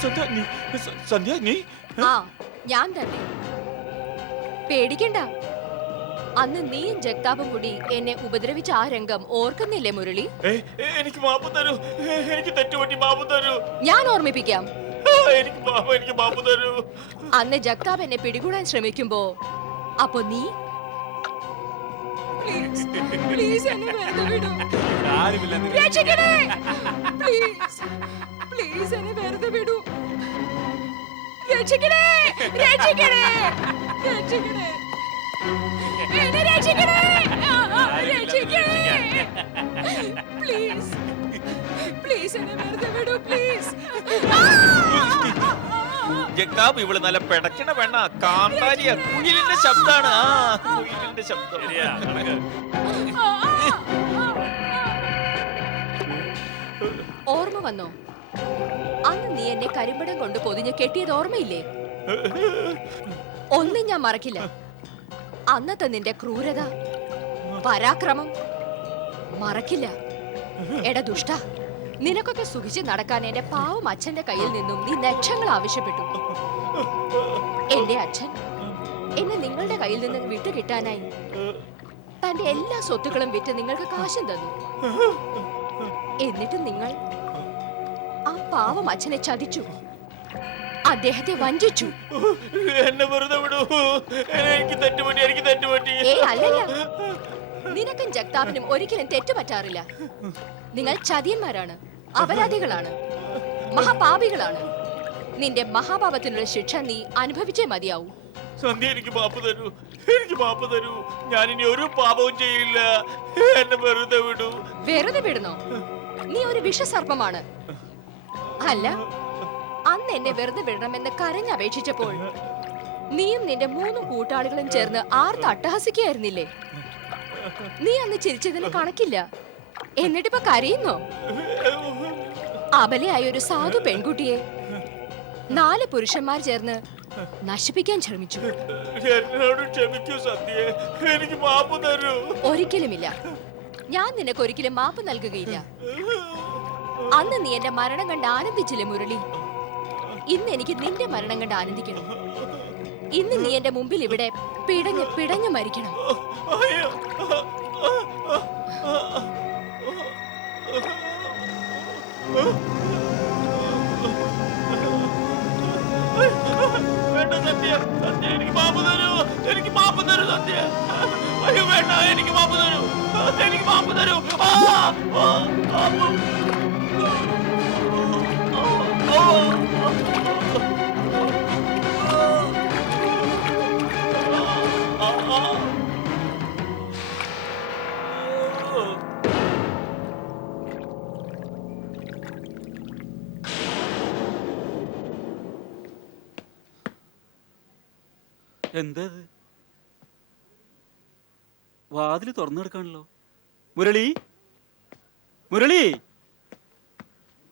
സന്ധ്യ നീ സന്ധ്യ നീ ആ, ഞാൻ തന്നെ. പേടിക്കണ്ട. അന്ന് നീയും ജഗ്താപും കൂടി എന്നെ ഉപദ്രവിച്ച ആ രംഗം ഓർക്കുന്നില്ലേ മുരളി? എനിക്ക് മാപ്പ് തരൂ. എനിക്ക് തെറ്റുപറ്റി മാപ്പ് തരൂ. ഞാൻ ഓർമ്മിപ്പിക്കാം. എനിക്ക് മാപ്പ് തരൂ. അന്ന് ജഗ്താബ് എന്നെ പിടികൂടാൻ ശ്രമിക്കുമ്പോ അപ്പൊ നീ പ്ലീസ് എന്നെ വെറുതെ വിടൂ. രക്ഷിക്കണേ. പ്ലീസ് എന്നെ വെറുതെ വിടൂ. രക്ഷിക്കണേ. രക്ഷിക്കണേ. രക്ഷിക്കണേ. എന്നെ രക്ഷിക്കണേ. രക്ഷിക്കണേ. പ്ലീസ് എന്നെ വെറുതെ വിടൂ. പ്ലീസ്. ജഗ്താബ് ഇവള് നല്ല പിടക്കണ പെണ്ണ, കാന്താരിയ, കുയിലിന്റെ ശബ്ദാണ്. കുയിലിന്റെ ശബ്ദം. ഓർമ്മ വന്നോ? അന്ന് നീ എന്നെ കരിമ്പടം കൊണ്ട് പൊതിഞ്ഞ് കെട്ടിയത് ഓർമ്മയില്ലേ? ഒന്നും ഞാൻ മറക്കില്ല. അന്നത്തെ നിന്റെ ക്രൂരത, പരാക്രമം മറക്കില്ല. എടാ ദുഷ്ട, നിനക്കൊക്കെ സുഖിച്ച് നടക്കാൻ എന്റെ പാവം അച്ഛന്റെ കയ്യിൽ നിന്നും നീ ലക്ഷങ്ങൾ ആവശ്യപ്പെട്ടു. എന്റെ അച്ഛൻ എന്നെ നിങ്ങളുടെ കയ്യിൽ നിന്ന് വിട്ടു കിട്ടാനായി തന്റെ എല്ലാ സ്വത്തുക്കളും വിറ്റ് നിങ്ങൾക്ക് കാശും തന്നു. എന്നിട്ടും നിങ്ങൾ ആ പാവം അച്ഛനെ ചതിച്ചു, അദ്ദേഹത്തെ വഞ്ചിച്ചു. എന്നെ വെറുതെ വിടൂ. എനിക്ക് തെറ്റുപറ്റി. അല്ലല്ല, നിനക്കും ജഗ്താവിനും ഒരിക്കലും തെറ്റുപറ്റാറില്ല. നിങ്ങൾ ചതിയന്മാരാണ്, അപരാധികളാണ്, മഹാപാപികളാണ്. നിന്റെ മഹാപാപത്തിനുള്ള ശിക്ഷ നീ അനുഭവിച്ചേ മതിയാവൂ. സന്ധ്യ, എനിക്ക് മാപ്പ് തരൂ. എനിക്ക് മാപ്പ് തരൂ. ഞാൻ ഇനി ഒരു പാപവും ചെയ്യില്ല. എന്നെ വെറുതെ വിടൂ. വെറുതെ വിടുന്നോ? നീ ഒരു വിഷസർപ്പമാണ്. അല്ല, അന്ന് എന്നെ വെറുതെ വിടണമെന്ന് കരഞ്ഞപേക്ഷിച്ചപ്പോൾ നീയും നിന്റെ 3 കൂട്ടാളികളും ചേർന്ന് ആർത്ത് അട്ടഹസിക്കുകയായിരുന്നില്ലേ? നീ അന്ന് ചിരിച്ചതിന് കണക്കില്ല. എന്നിട്ടിപ്പോ കരയുന്നോ? അബലയായ ഒരു സാധു പെൺകുട്ടിയെ 4 പുരുഷന്മാർ ചേർന്ന് നശിപ്പിക്കാൻ ശ്രമിച്ചു. എന്നോട് ക്ഷമിക്കൂ സന്ധ്യേ. എനിക്ക് മാപ്പ് തരൂ. ഒരിക്കലുമില്ല. ഞാൻ നിനക്ക് ഒരിക്കലും മാപ്പ് നൽകുകയില്ല. അന്ന് നീ എന്റെ മരണം കണ്ട് ആനന്ദിച്ചില്ലേ മുരളി? ഇന്ന് എനിക്ക് നിന്റെ മരണം കണ്ട് ആനന്ദിക്കണം. ഇന്ന് നീ എന്റെ മുമ്പിൽ ഇവിടെ പിടഞ്ഞു മരിക്കണം. വേണ്ട സന്ധ്യ. സന്ധ്യ, എനിക്ക് മാപ്പ് തരൂ. എനിക്ക് മാപ്പ് തരൂ സന്ധ്യ. അയ്യോ വേണ്ട, എനിക്ക് മാപ്പ് തരൂ. എനിക്ക് മാപ്പ് തരൂ. എന്താ വാതില് തുറന്നെടുക്കാണല്ലോ. മുരളി, മുരളി,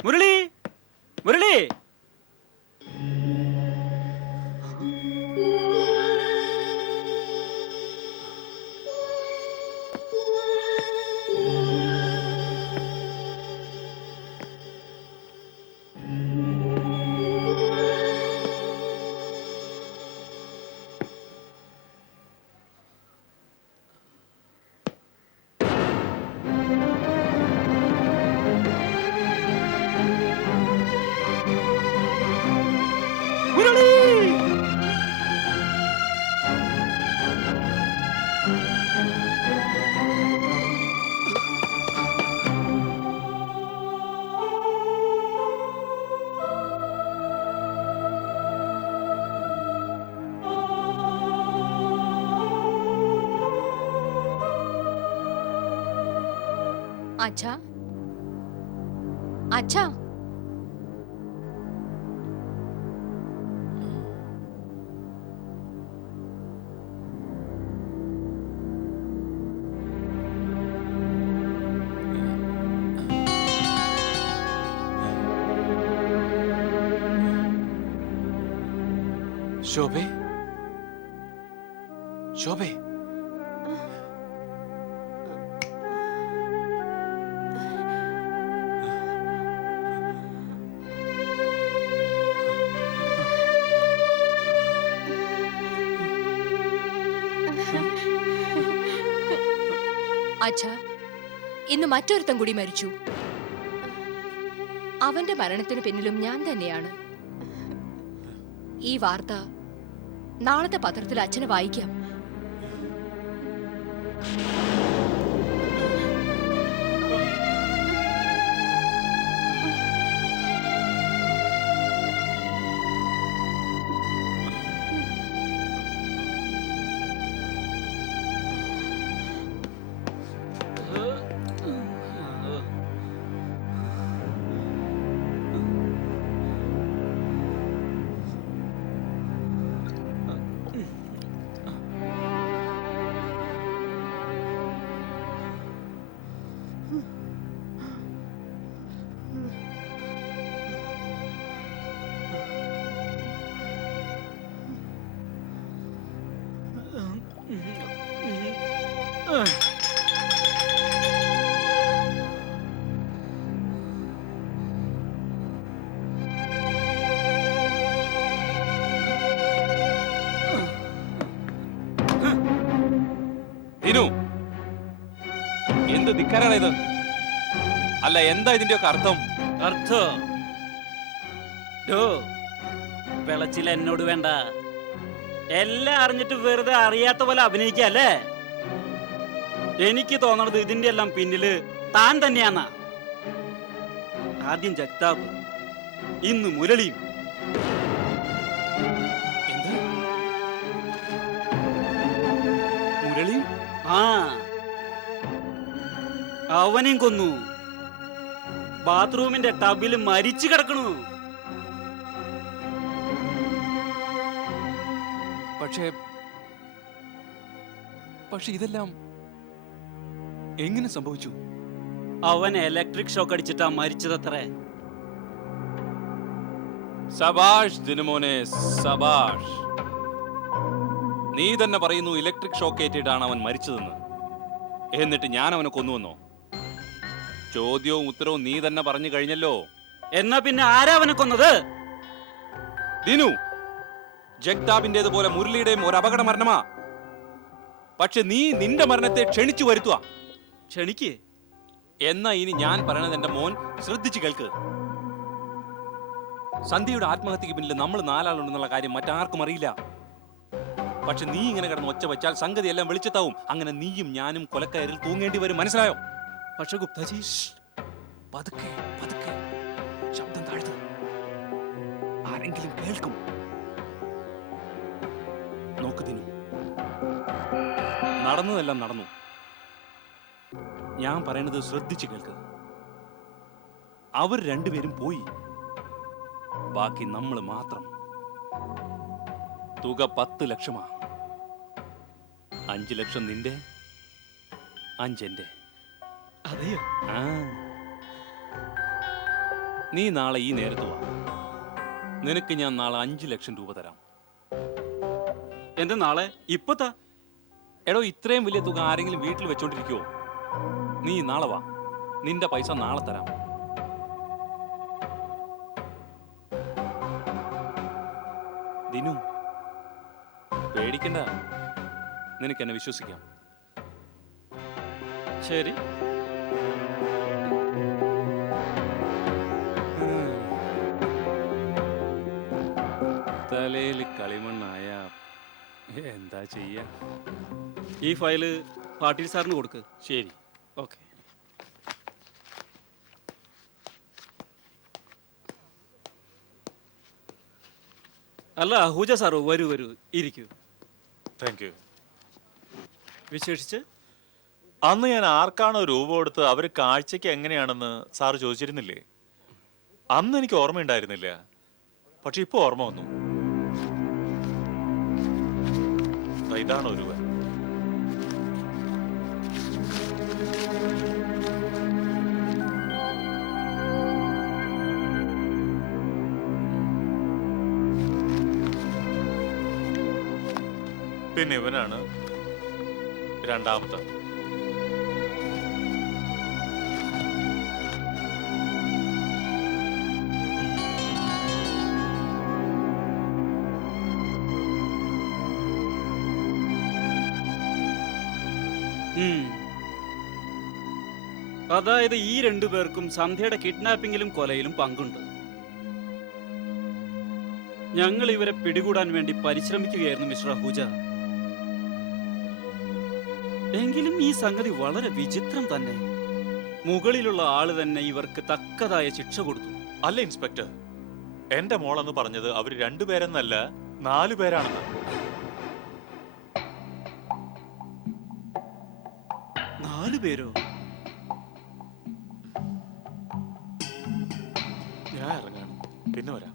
മുരളി, മുരളി. അച്ഛാ അച്ഛാ ശോഭേ, ശോഭേ, അച്ഛാ ഇന്ന് മറ്റൊരുത്തൻ കൂടി മരിച്ചു. അവന്റെ മരണത്തിന് പിന്നിലും ഞാൻ തന്നെയാണ്. ഈ വാർത്ത നാളത്തെ പത്രത്തിൽ അച്ഛന് വായിക്കാം. ദിനു, എന്ത് ധിക്കാരാണ് ഇത്? അല്ല, എന്താ ഇതിന്റെയൊക്കെ അർത്ഥം? അർത്ഥോ വിളച്ചിൽ എന്നോട് വേണ്ട. എല്ലാം അറിഞ്ഞിട്ട് വെറുതെ അറിയാത്ത പോലെ അഭിനയിക്കല്ലേ? എനിക്ക് തോന്നണത് ഇതിന്റെ എല്ലാം പിന്നില് താൻ തന്നെയാന്നാ. ആദ്യം ജഗ്താബ്, ഇന്ന് മുരളിയും. എന്താ? മുരളിയും? ആ, അവനെയും കൊന്നു. ബാത്റൂമിന്റെ ടബില് മരിച്ചു കിടക്കണു. പക്ഷെ ഇതെല്ലാം എങ്ങനെ സംഭവിച്ചു? അവൻ ഇലക്ട്രിക് ഷോക്ക് അടിച്ചിട്ടാ മരിച്ചതത്രേ. സബാഷ് ദിനുമോനെ, സബാഷ്. നീ തന്നെ പറയുന്നു ഇലക്ട്രിക് ഷോക്ക് ഏറ്റിട്ടാണ് അവൻ മരിച്ചതെന്ന്. എന്നിട്ട് ഞാൻ അവനെ കൊന്നുവന്നോ? ചോദ്യവും ഉത്തരവും നീ തന്നെ പറഞ്ഞു കഴിഞ്ഞല്ലോ. എന്നാ പിന്നെ ആരാ അവനെ കൊന്നത്? ദിനു, ജഗ്താബിന്റേതുപോലെ മുരളിയുടെയും ഒരു അപകട മരണമാ. പക്ഷെ നീ നിന്റെ മരണത്തെ ക്ഷണിച്ചു വരുത്തുക. ക്ഷണിക്ക്. എന്നാ ഇനി ഞാൻ പറയണത് എന്റെ മോൻ ശ്രദ്ധിച്ചു കേൾക്ക്. സന്ധ്യയുടെ ആത്മഹത്യക്ക് പിന്നിൽ നമ്മൾ നാലാളുണ്ടെന്നുള്ള കാര്യം മറ്റാർക്കും അറിയില്ല. പക്ഷെ നീ ഇങ്ങനെ കിടന്ന് ഒച്ച വെച്ചാൽ സംഗതി എല്ലാം വെളിച്ചത്താവും. അങ്ങനെ നീയും ഞാനും കൊലക്കയറിൽ തൂങ്ങേണ്ടി വരും. മനസ്സിലായോ? പക്ഷെ ഗുപ്താജി, പതുക്കെ പതുക്കെ ശബ്ദം താഴ്ത്തു. ആരെങ്കിലും കേൾക്കും. നോക്ക് ദിനു, നടന്നതെല്ലാം നടന്നു. ഞാൻ പറയണത് ശ്രദ്ധിച്ചു കേൾക്ക്. അവർ രണ്ടുപേരും പോയി. ബാക്കി നമ്മൾ മാത്രം. തുക 10 ലക്ഷമാ. 5 ലക്ഷം നിന്റെ, 5 എന്റെ. അതെയോ? ആ, നീ നാളെ ഈ നേരത്ത് വാ. നിനക്ക് ഞാൻ നാളെ 5 ലക്ഷം രൂപ തരാം. എന്ത് നാളെ? ഇപ്പത്താ? എടോ, ഇത്രയും വലിയ തുക ആരെങ്കിലും വീട്ടിൽ വെച്ചോണ്ടിരിക്കുവോ? നീ നാളെ വാ, നിന്റെ പൈസ നാളെ തരാം. ദിനു, പേടിക്കണ്ട, നിനക്ക് എന്നെ വിശ്വസിക്കാം. ശരി. തലയിൽ കളിമണ്ണായ എന്താ ചെയ്യാ? ഈ ഫയല് പാട്ടീൽ സാറിന് കൊടുക്ക്. ശരി. ഓക്കെ. അല്ല അഹൂജ സാറോ, വരൂ വരൂ, ഇരിക്കൂ. Thank you. വിശേഷിച്ച് അന്ന് ഞാൻ ആർക്കാണോ രൂപ കൊടുത്ത് അവര് കാഴ്ചക്ക് എങ്ങനെയാണെന്ന് സാറ് ചോദിച്ചിരുന്നില്ലേ? അന്ന് എനിക്ക് ഓർമ്മയുണ്ടായിരുന്നില്ല, പക്ഷെ ഇപ്പൊ ഓർമ്മ വന്നു. ദാ ഇതാണോ രൂപ? പിന്നെ ഇവനാണ് രണ്ടാമത്തെ. അതായത് ഈ രണ്ടുപേർക്കും സന്ധ്യയുടെ കിഡ്നാപ്പിങ്ങിലും കൊലയിലും പങ്കുണ്ട്. ഞങ്ങൾ ഇവരെ പിടികൂടാൻ വേണ്ടി പരിശ്രമിക്കുകയായിരുന്നു മിസ്റ്റർ അഹൂജ. എങ്കിലും ഈ സംഗതി വളരെ വിചിത്രം തന്നെ. മുകളിലുള്ള ആള് തന്നെ ഇവർക്ക് തക്കതായ ശിക്ഷ കൊടുത്തു. അല്ല ഇൻസ്പെക്ടർ, എന്റെ മോളെന്ന് പറഞ്ഞത് അവര് 2 പേരെന്നല്ല 4 പേരാണെന്ന്. 4 പേരോ? ഞാൻ ഇറങ്ങാണ്, പിന്നെ വരാം.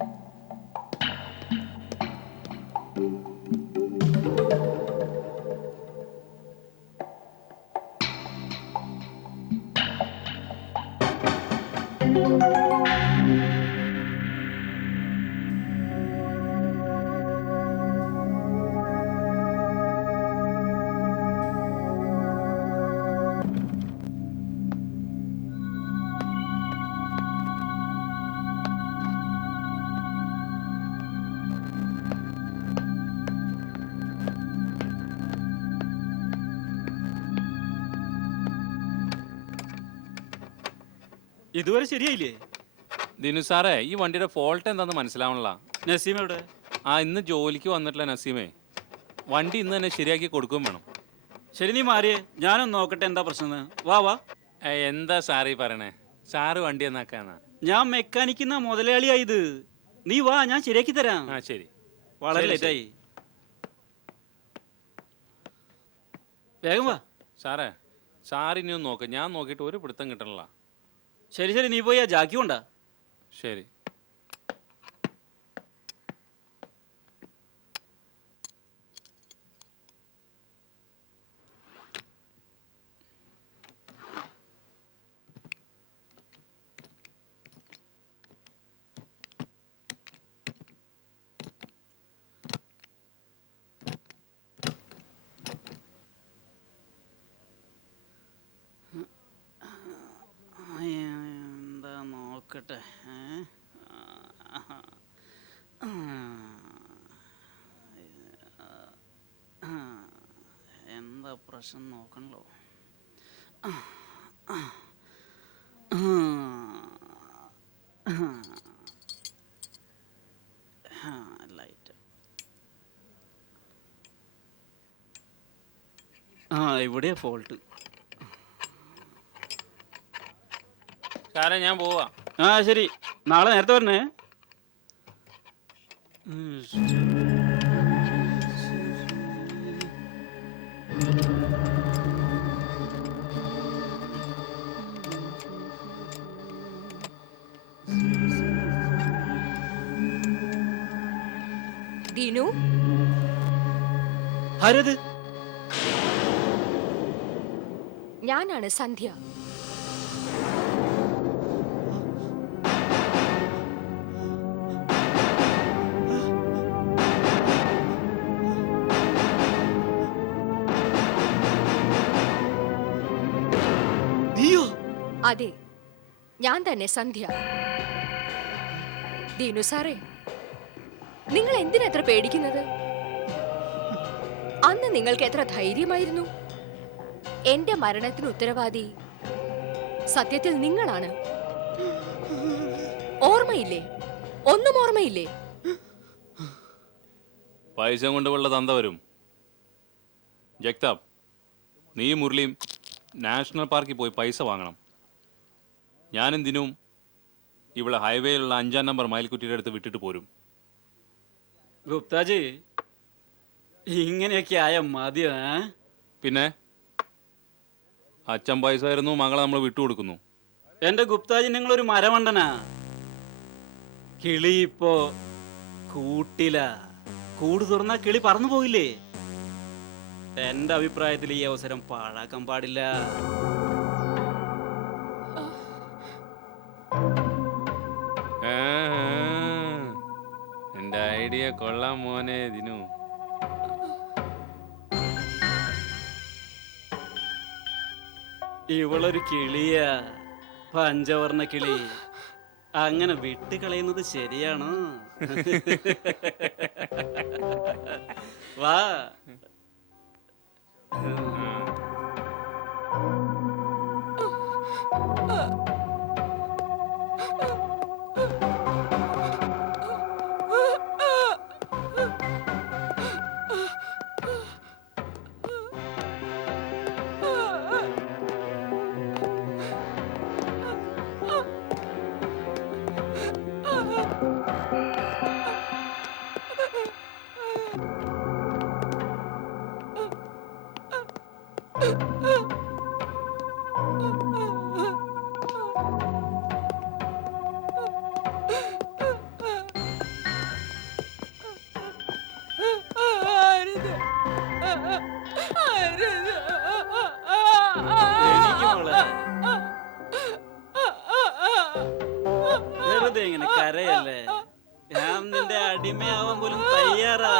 ഇതുവരെ ശരിയായില്ലേ? ദിനു സാറേ, ഈ വണ്ടിയുടെ ഫോൾട്ട് എന്താന്ന് മനസ്സിലാവണല്ല. നസീം എവിടെ? ഇന്ന് ജോലിക്ക് വന്നിട്ടില്ല നസീമേ. വണ്ടി ഇന്ന് തന്നെ ശരിയാക്കി കൊടുക്കുകയും വേണം. ശരി, നീ മാറിയേ, ഞാനൊന്ന് നോക്കട്ടെ എന്താ പ്രശ്നം. വാ വാ. എന്താ സാറീ പറയണേ? സാറ് വണ്ടി എന്നാക്കാന്നാ? ഞാൻ മെക്കാനിക്കുന്ന മുതലാളിയായത്. നീ വാ, ഞാൻ ശരിയാക്കി തരാം. ശരി. വളരെ ശരി, ലേറ്റായി. വേഗം വാ. സാറേ, സാറിനി ഒന്ന് നോക്ക്. ഞാൻ നോക്കിയിട്ട് ഒരു പിടുത്തം കിട്ടണില്ല. ശരി ശരി, നീ പോയി ആ ജാക്കി കൊണ്ടാ. ശരി. എന്താ നോക്കട്ടെ. എന്താ പ്രശ്നം നോക്കണല്ലോ. ലൈറ്റ്. ഇവിടെയാ ഫോൾട്ട്. സാറേ, ഞാൻ പോവാ. ശരി, നാളെ നേരത്തെ വരണേ. ദീനു, ആരത്? ഞാനാണ് സന്ധ്യ. അതെ, ഞാൻ തന്നെ സന്ധ്യ. ദീനു സാറേ, നിങ്ങൾ എന്തിനെത്ര പേടിക്കുന്നത്? അന്ന് നിങ്ങൾക്ക് എത്ര ധൈര്യമായിരുന്നു. എന്റെ മരണത്തിന് ഉത്തരവാദി സത്യത്തിൽ നിങ്ങളാണ്. ഓർമ്മയില്ലേ? ഒന്നും ഓർമ്മയില്ലേ? പൈസ കൊണ്ടുള്ള തന്ത വരും. ജഗ്താബ്, നീ മുരളിയും നാഷണൽ പാർക്കിൽ പോയി പൈസ വാങ്ങണം. ഞാനും ദിനും ഇവിടെ ഹൈവേയിലുള്ള 5-ാം നമ്പർ മയിൽക്കുറ്റിയുടെ അടുത്ത് വിട്ടിട്ട് പോരും. ഗുപ്താജി, ഇങ്ങനെയൊക്കെ ആയ മതിയോ? പിന്നെ അച്ഛൻ പൈസ തരുന്നു, മകളെ നമ്മൾ വിട്ടുകൊടുക്കുന്നു. എന്റെ ഗുപ്താജി നിങ്ങളൊരു മരമണ്ടനാ. കിളി ഇപ്പോ കൂട്ടില. കൂട് തുറന്നാ കിളി പറന്നു പോയില്ലേ? എന്റെ അഭിപ്രായത്തിൽ ഈ അവസരം പാഴാക്കാൻ പാടില്ല. എന്റെ ഐഡിയ കൊള്ളാം മോനെ ദിനു. ഇവളൊരു കിളിയാ, പഞ്ചവർണ്ണ കിളി. അങ്ങനെ വിട്ടുകളയുന്നത് ശരിയാണോ? വാ. എനിക്ക് മോളെ, വെറുതെ ഇങ്ങനെ കരയല്ലേ. ഞാൻ നിന്റെ അടിമയാവാൻ പോലും തയ്യാറാ.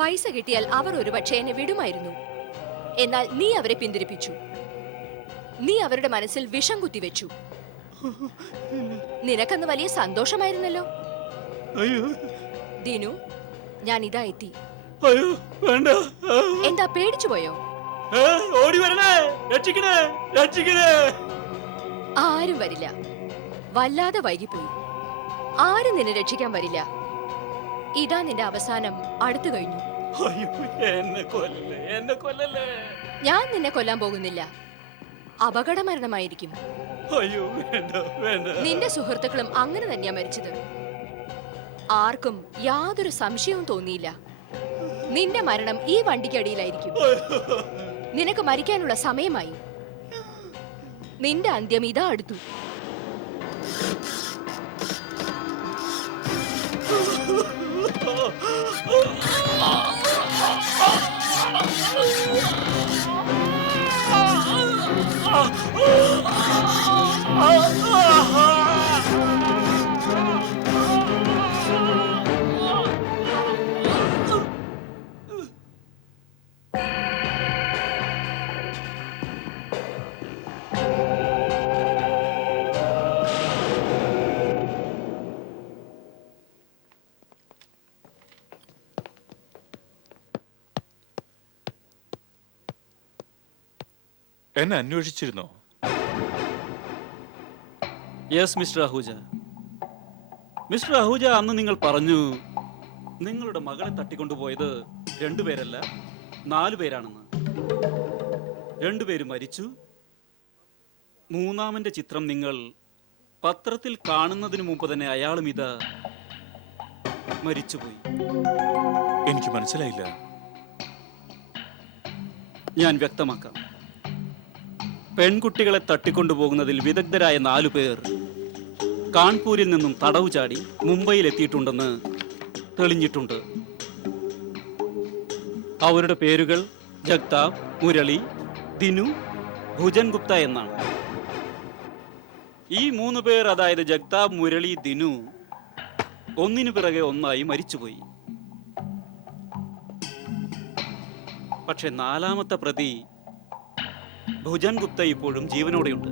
പൈസ കിട്ടിയാൽ അവർ ഒരുപക്ഷെ എന്നെ വിടുമായിരുന്നു. എന്നാൽ നീ അവരെ പിന്തിരിപ്പിച്ചു. നീ അവരുടെ മനസ്സിൽ വിഷം കുത്തിവെച്ചു. നിനക്കന്ന് വലിയ സന്തോഷമായിരുന്നല്ലോ. ദിനു, ഞാൻ ഇതാ എത്തി. വേണ്ട. എന്താ പേടിച്ചു പോയോ? ഓടി വരണേ, രക്ഷിക്കണേ, രക്ഷിക്കണേ. ആരും വരില്ല. വല്ലാതെ വൈകിപ്പോയി. ആരും നിന്നെ രക്ഷിക്കാൻ വരില്ല. ഇതാ നിന്റെ അവസാനം അടുത്തു കഴിഞ്ഞു. എന്നെ കൊല്ലല്ലേ, എന്നെ കൊല്ലല്ലേ. ഞാൻ നിന്നെ കൊല്ലാൻ പോകുന്നില്ല. അപകടമരണമായിരിക്കും. അയ്യോ വേണ്ട, വേണ്ട. നിന്റെ സുഹൃത്തുക്കളും അങ്ങനെ തന്നെയാ മരിച്ചത്. ആർക്കും യാതൊരു സംശയവും തോന്നിയില്ല. നിന്റെ മരണം ഈ വണ്ടിക്കടിയിലായിരിക്കും. നിനക്ക് മരിക്കാനുള്ള സമയമായി. നിന്റെ അന്ത്യം ഇതാ അടുത്തു. എന്നെ അന്വേഷിച്ചിരുന്നോ? Yes mister Ahuja. Mister Ahuja, അന്ന് നിങ്ങൾ പറഞ്ഞു നിങ്ങളുടെ മകളെ തട്ടിക്കൊണ്ടുപോയത് 2 പേരല്ല 4 പേരാണെന്ന്. 2 പേര് മരിച്ചു. മൂന്നാമന്റെ ചിത്രം നിങ്ങൾ പത്രത്തിൽ കാണുന്നതിന് മുമ്പ് തന്നെ അയാളും ഇതാ മരിച്ചുപോയി. എനിക്ക് മനസ്സിലായില്ല. ഞാൻ വ്യക്തമാക്കാം. പെൺകുട്ടികളെ തട്ടിക്കൊണ്ടുപോകുന്നതിൽ വിദഗ്ധരായ 4 പേർ കാൺപൂരിൽ നിന്നും തടവ് ചാടി മുംബൈയിൽ എത്തിയിട്ടുണ്ടെന്ന് തെളിഞ്ഞിട്ടുണ്ട്. അവരുടെ പേരുകൾ ജഗ്താബ്, മുരളി, ദിനു, ഭുജൻ ഗുപ്ത എന്നാണ്. ഈ 3 പേർ, അതായത് ജഗ്താബ്, മുരളി, ദിനു, ഒന്നിനു പിറകെ ഒന്നായി മരിച്ചുപോയി. പക്ഷെ 4ാമത്തെ പ്രതി ഭുജൻ ഗുപ്ത ഇപ്പോഴും ജീവനോടെയുണ്ട്.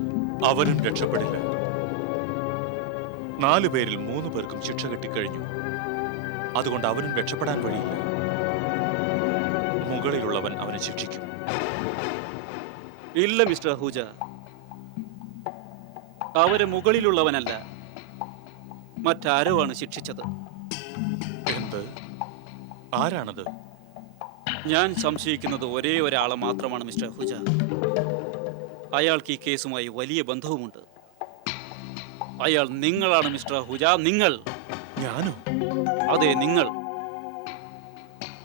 അവരും രക്ഷപ്പെടില്ല. 4 പേരിൽ 3 പേർക്കും ശിക്ഷ കിട്ടിക്കഴിഞ്ഞു. അതുകൊണ്ട് അവനും രക്ഷപ്പെടാൻ വഴിയില്ല. മുകളിലുള്ളവൻ അവനെ ശിക്ഷിക്കും. ഇല്ല മിസ്റ്റർ അഹൂജ, അവരെ മുകളിലുള്ളവനല്ല, മറ്റാരോ ആണ് ശിക്ഷിച്ചത്. എന്ത്? ആരാണത്? ഞാൻ സംശയിക്കുന്നത് ഒരേ ഒരാളെ മാത്രമാണ് മിസ്റ്റർ അഹൂജ. അയാൾക്ക് ഈ കേസുമായി വലിയ ബന്ധവുമുണ്ട്. അയാൾ നിങ്ങളാണ് മിസ്റ്റർ അഹൂജ, നിങ്ങൾ. ഞാനോ? അതെ, നിങ്ങൾ.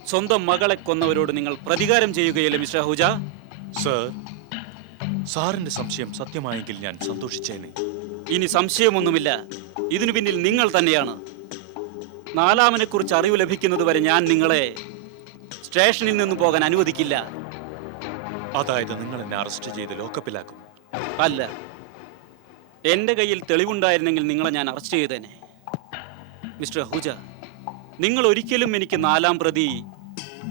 സ്വന്തം മകളെ കൊന്നവരോട് നിങ്ങൾ പ്രതികാരം ചെയ്യുകയല്ലേ മിസ്റ്റർ അഹൂജ? സർ, സാറിന്റെ സംശയം സത്യമായെങ്കിൽ ഞാൻ സന്തോഷിച്ചേനെ. ഇനി സംശയമൊന്നുമില്ല, ഇതിനു പിന്നിൽ നിങ്ങൾ തന്നെയാണ്. നാലാമനെ കുറിച്ച് അറിവ് ലഭിക്കുന്നത് വരെ ഞാൻ നിങ്ങളെ സ്റ്റേഷനിൽ നിന്ന് പോകാൻ അനുവദിക്കില്ല. അതായത് നിങ്ങൾ എന്നെ അറസ്റ്റ് ചെയ്ത് ലോക്കപ്പിലാക്കും? അല്ല, എന്റെ കയ്യിൽ തെളിവുണ്ടായിരുന്നെങ്കിൽ നിങ്ങളെ ഞാൻ അറസ്റ്റ് ചെയ്തേനെ. മിസ്റ്റർ അഹൂജ, നിങ്ങൾ ഒരിക്കലും എനിക്ക് നാലാം പ്രതി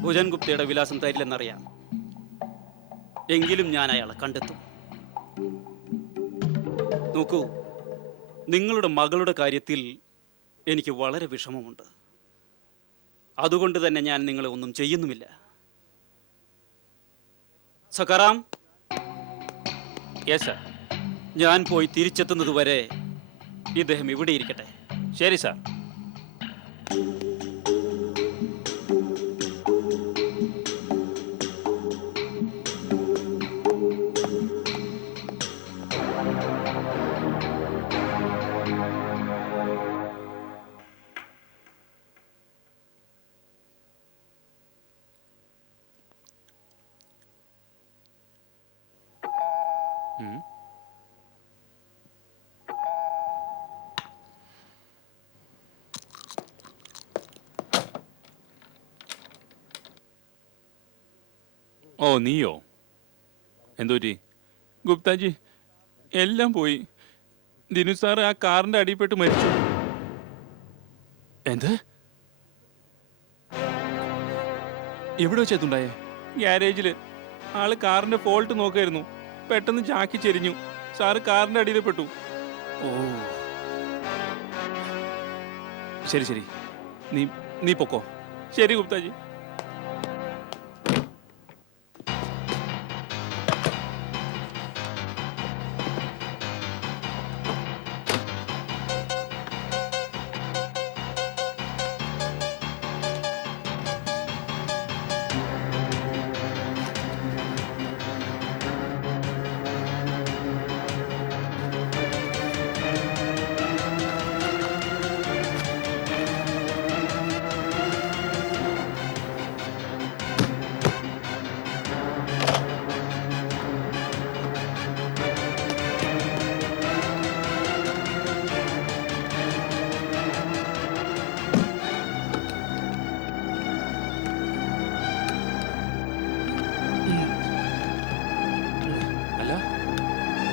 ഭുജൻ ഗുപ്തയുടെ വിലാസം തരില്ലെന്നറിയാം. എങ്കിലും ഞാൻ അയാളെ കണ്ടെത്തും. നോക്കൂ, നിങ്ങളുടെ മകളുടെ കാര്യത്തിൽ എനിക്ക് വളരെ വിഷമമുണ്ട്. അതുകൊണ്ട് തന്നെ ഞാൻ നിങ്ങളെ ഒന്നും ചെയ്യുന്നുമില്ല. സക്കാറാം, യെസ് സാർ. ഞാൻ പോയി തിരിച്ചെത്തുന്നത് വരെ ഇദ്ദേഹം ഇവിടെ ഇരിക്കട്ടെ. ശരി സാർ. ഓ, നീയോ? എന്തോറ്റി? ഗുപ്താജി, എല്ലാം പോയി. ദിനു സാറ് ആ കാറിന്റെ അടിയിൽപ്പെട്ട് മരിച്ചു. എന്ത്? എവിടെ വെച്ചെത്തുണ്ടായേ? ഗ്യാരേജില്. ആള് കാറിന്റെ ഫോൾട്ട് നോക്കായിരുന്നു. പെട്ടെന്ന് ചാക്കി ചെരിഞ്ഞു. സാറ് കാറിന്റെ അടിയിൽ പെട്ടു. ഓ, ശരി ശരി, നീ പൊക്കോ. ശരി ഗുപ്താജി.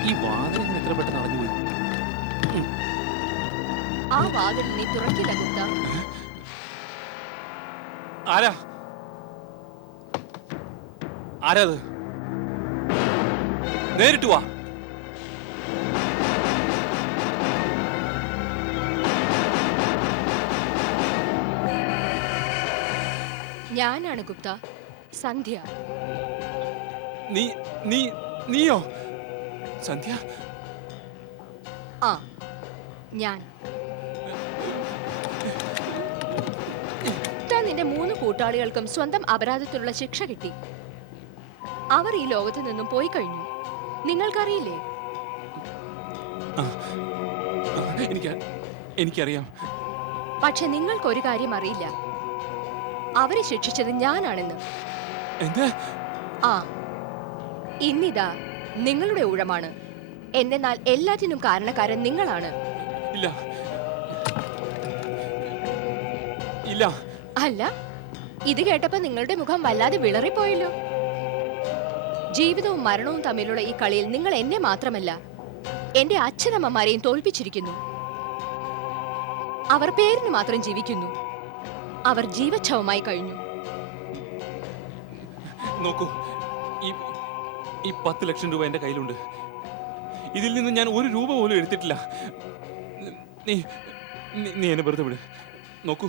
ഈ വാതിൽ എത്ര പെട്ടെന്ന് അടഞ്ഞുപോയി? ആ വാതിൽ നീ തുറക്കില്ല ഗുപ്ത. ആരാ? ആരാത്? നേരിട്ട് വാ. ഞാനാണ് ഗുപ്ത, സന്ധ്യ. നീയോ സന്ധ്യ? ആ, ഞാൻ. നിന്റെ 3 കൂട്ടാളികൾക്കും സ്വന്തം അപരാധത്തിലുള്ള ശിക്ഷ കിട്ടി. അവർ ഈ ലോകത്ത് നിന്നും പോയി കഴിഞ്ഞു. നിങ്ങൾക്കറിയില്ലേ? എനിക്കറിയാം. പക്ഷെ നിങ്ങൾക്കൊരു കാര്യം അറിയില്ല, അവരെ ശിക്ഷിച്ചത് ഞാനാണെന്ന്. ആ, ഇന്നിതാ നിങ്ങളുടെ ഊഴമാണ്. എന്നാൽ എല്ലാറ്റിനും കാരണക്കാരൻ നിങ്ങളാണ്. ഇല്ല. അല്ല, ഇത് കേട്ടപ്പോ നിങ്ങളുടെ മുഖം വല്ലാതെ വിളറിപ്പോയല്ലോ. ജീവിതവും മരണവും തമ്മിലുള്ള ഈ കളിയിൽ നിങ്ങൾ എന്നെ മാത്രമല്ല, എന്റെ അച്ഛനമ്മമാരെയും തോൽപ്പിച്ചിരിക്കുന്നു. അവർ പേരിന് മാത്രം ജീവിക്കുന്നു. അവർ ജീവച്ഛവമായി കഴിഞ്ഞു. നോക്കൂ, ഈ 10 ലക്ഷം രൂപ എന്റെ കയ്യിലുണ്ട്. ഇതിൽ നിന്ന് ഞാൻ 1 രൂപ പോലും എടുത്തിട്ടില്ല. നീ എന്നെ വെറുതെ വിട്. നോക്കൂ,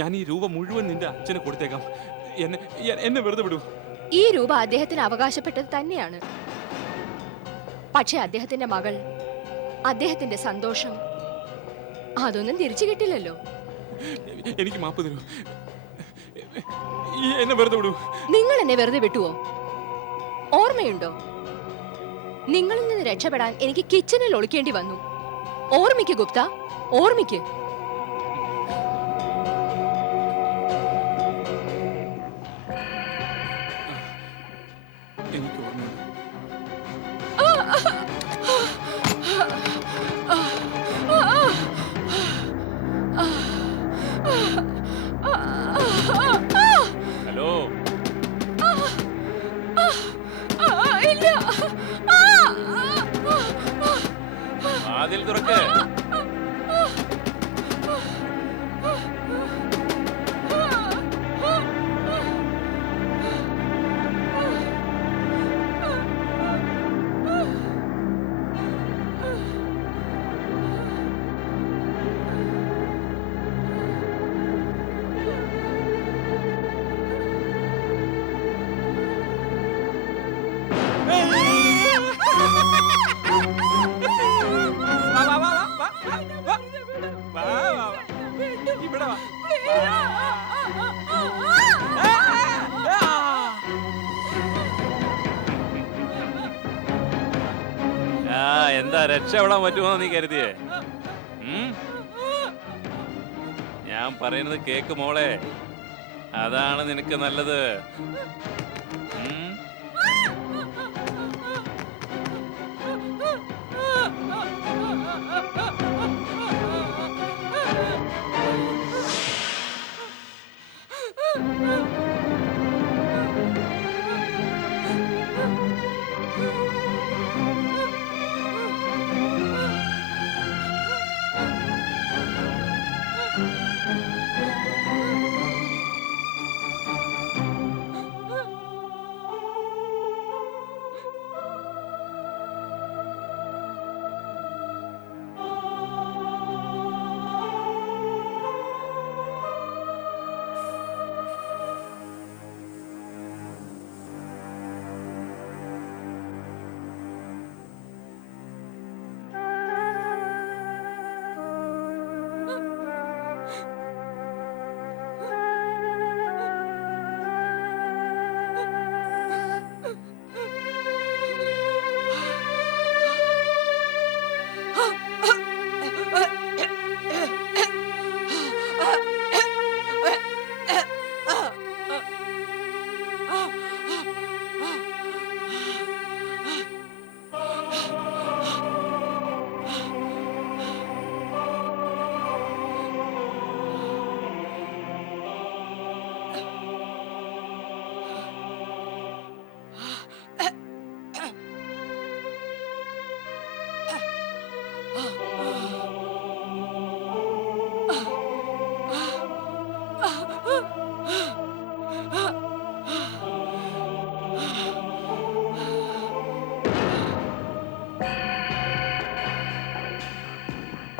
ഞാൻ ഈ രൂപ മുഴുവൻ നിന്റെ അച്ഛനെ കൊടുത്തേക്കാം. എന്നെ വെറുതെ വിടൂ. ഈ രൂപ അദ്ദേഹത്തിന് അവകാശപ്പെട്ടത് തന്നെയാണ്. പക്ഷെ അദ്ദേഹത്തിന്റെ മകൾ, അദ്ദേഹത്തിന്റെ സന്തോഷം, അതൊന്നും തിരിച്ചു കിട്ടില്ലല്ലോ. എനിക്ക് മാപ്പ് തരൂ. എന്നെ വെറുതെ വിടൂ. നിങ്ങൾ എന്നെ വെറുതെ വിട്ടുവോ? ഓർമ്മയുണ്ടോ? നിങ്ങളിൽ നിന്ന് രക്ഷപ്പെടാൻ എനിക്ക് കിച്ചണിൽ ഒളിക്കേണ്ടി വന്നു. ഓർമ്മിക്ക് ഗുപ്ത, ഓർമ്മിക്ക്. തുറക്ക്. എന്താ രക്ഷപ്പെടാൻ പറ്റുമോ നീ കരുതിയേ? ഞാൻ പറയുന്നത് കേക്ക് മോളെ, അതാണ് നിനക്ക് നല്ലത്.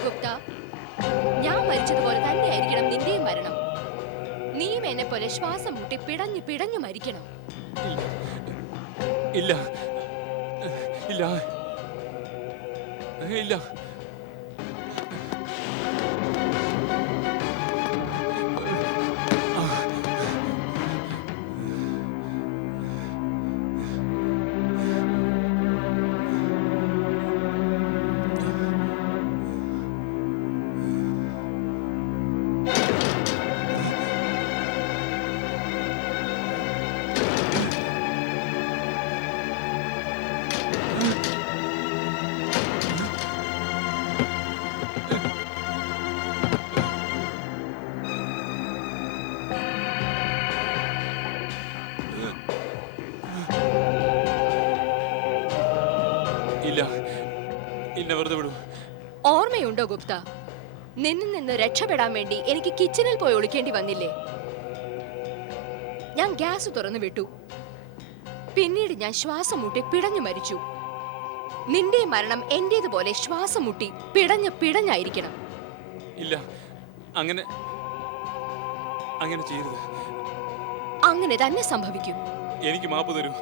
ഗുപ്ത, ഞാൻ മരിച്ചതുപോലെ തന്നെയായിരിക്കണം നിന്റെയും മരണം. നീയും എന്നെ പോലെ ശ്വാസം മുട്ടി പിടഞ്ഞു പിടഞ്ഞു മരിക്കണം. ഇല്ല ഇല്ല ഇല്ല. ഇല്ല ഇല്ല, വെറുതെ വിടൂ. ഓർമ്മയുണ്ടോ ഗുപ്ത, നിന്നിൽ നിന്ന് രക്ഷപ്പെടാൻ വേണ്ടി എനിക്ക് കിച്ചണിൽ പോയി ഒളിക്കേണ്ടി വന്നില്ലേ? ഞാൻ ഗ്യാസ് തുറന്നു വിട്ടു. പിന്നീട് ഞാൻ ശ്വാസം മുട്ടി പിടഞ്ഞു മരിച്ചു. നിന്റെ മരണം എന്റേതുപോലെ ശ്വാസം മുട്ടി പിടഞ്ഞായിരിക്കണം. ഇല്ല, അങ്ങനെ അങ്ങനെ ചെയ്യരുത്. അങ്ങനെ തന്നെ സംഭവിക്കും. എനിക്ക് മാപ്പ് തരൂ.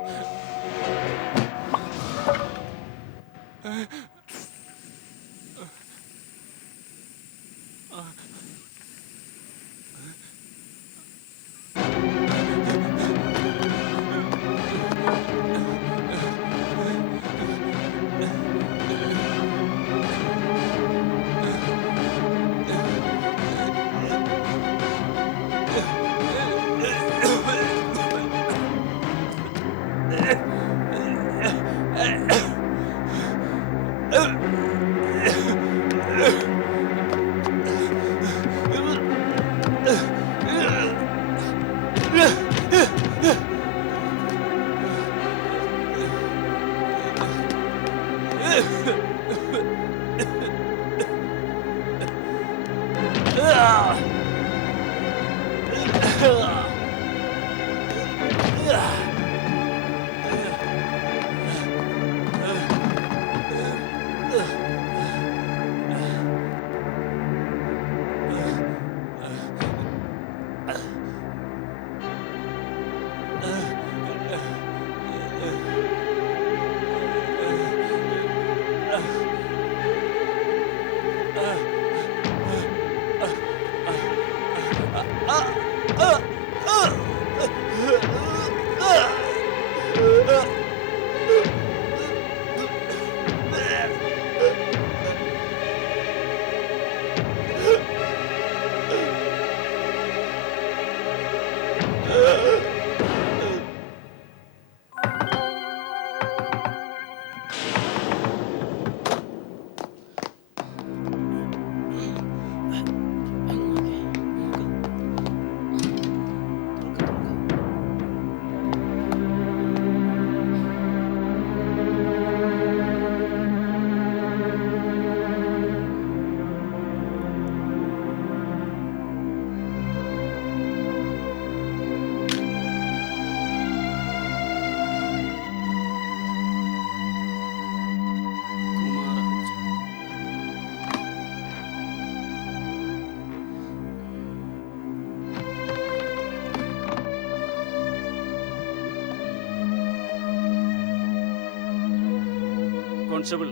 കോൺസ്റ്റബിൾ,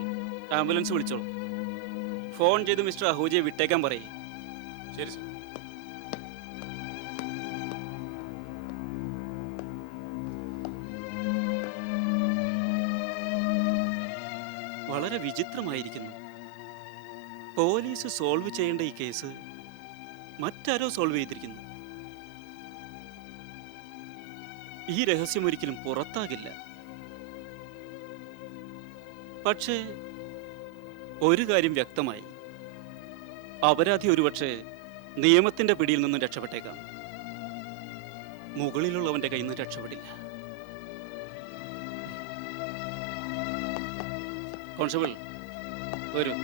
ആംബുലൻസ് വിളിച്ചോളൂ. ഫോൺ ചെയ്ത് മിസ്റ്റർ അഹൂജയെ വിട്ടേക്കാൻ പറയും. ശരി സർ. വളരെ വിചിത്രമായിരിക്കുന്നു. പോലീസ് സോൾവ് ചെയ്യേണ്ട ഈ കേസ് മറ്റാരോ സോൾവ് ചെയ്തിരിക്കുന്നു. ഈ രഹസ്യം ഒരിക്കലും പുറത്താകില്ല. പക്ഷേ ഒരു കാര്യം വ്യക്തമായി, അപരാധി ഒരുപക്ഷെ നിയമത്തിന്റെ പിടിയിൽ നിന്നും രക്ഷപ്പെട്ടേക്കാം, മുകളിലുള്ളവന്റെ കയ്യിൽ നിന്ന് രക്ഷപ്പെടില്ല. കോൺസ്റ്റബിൾ, വരൂ.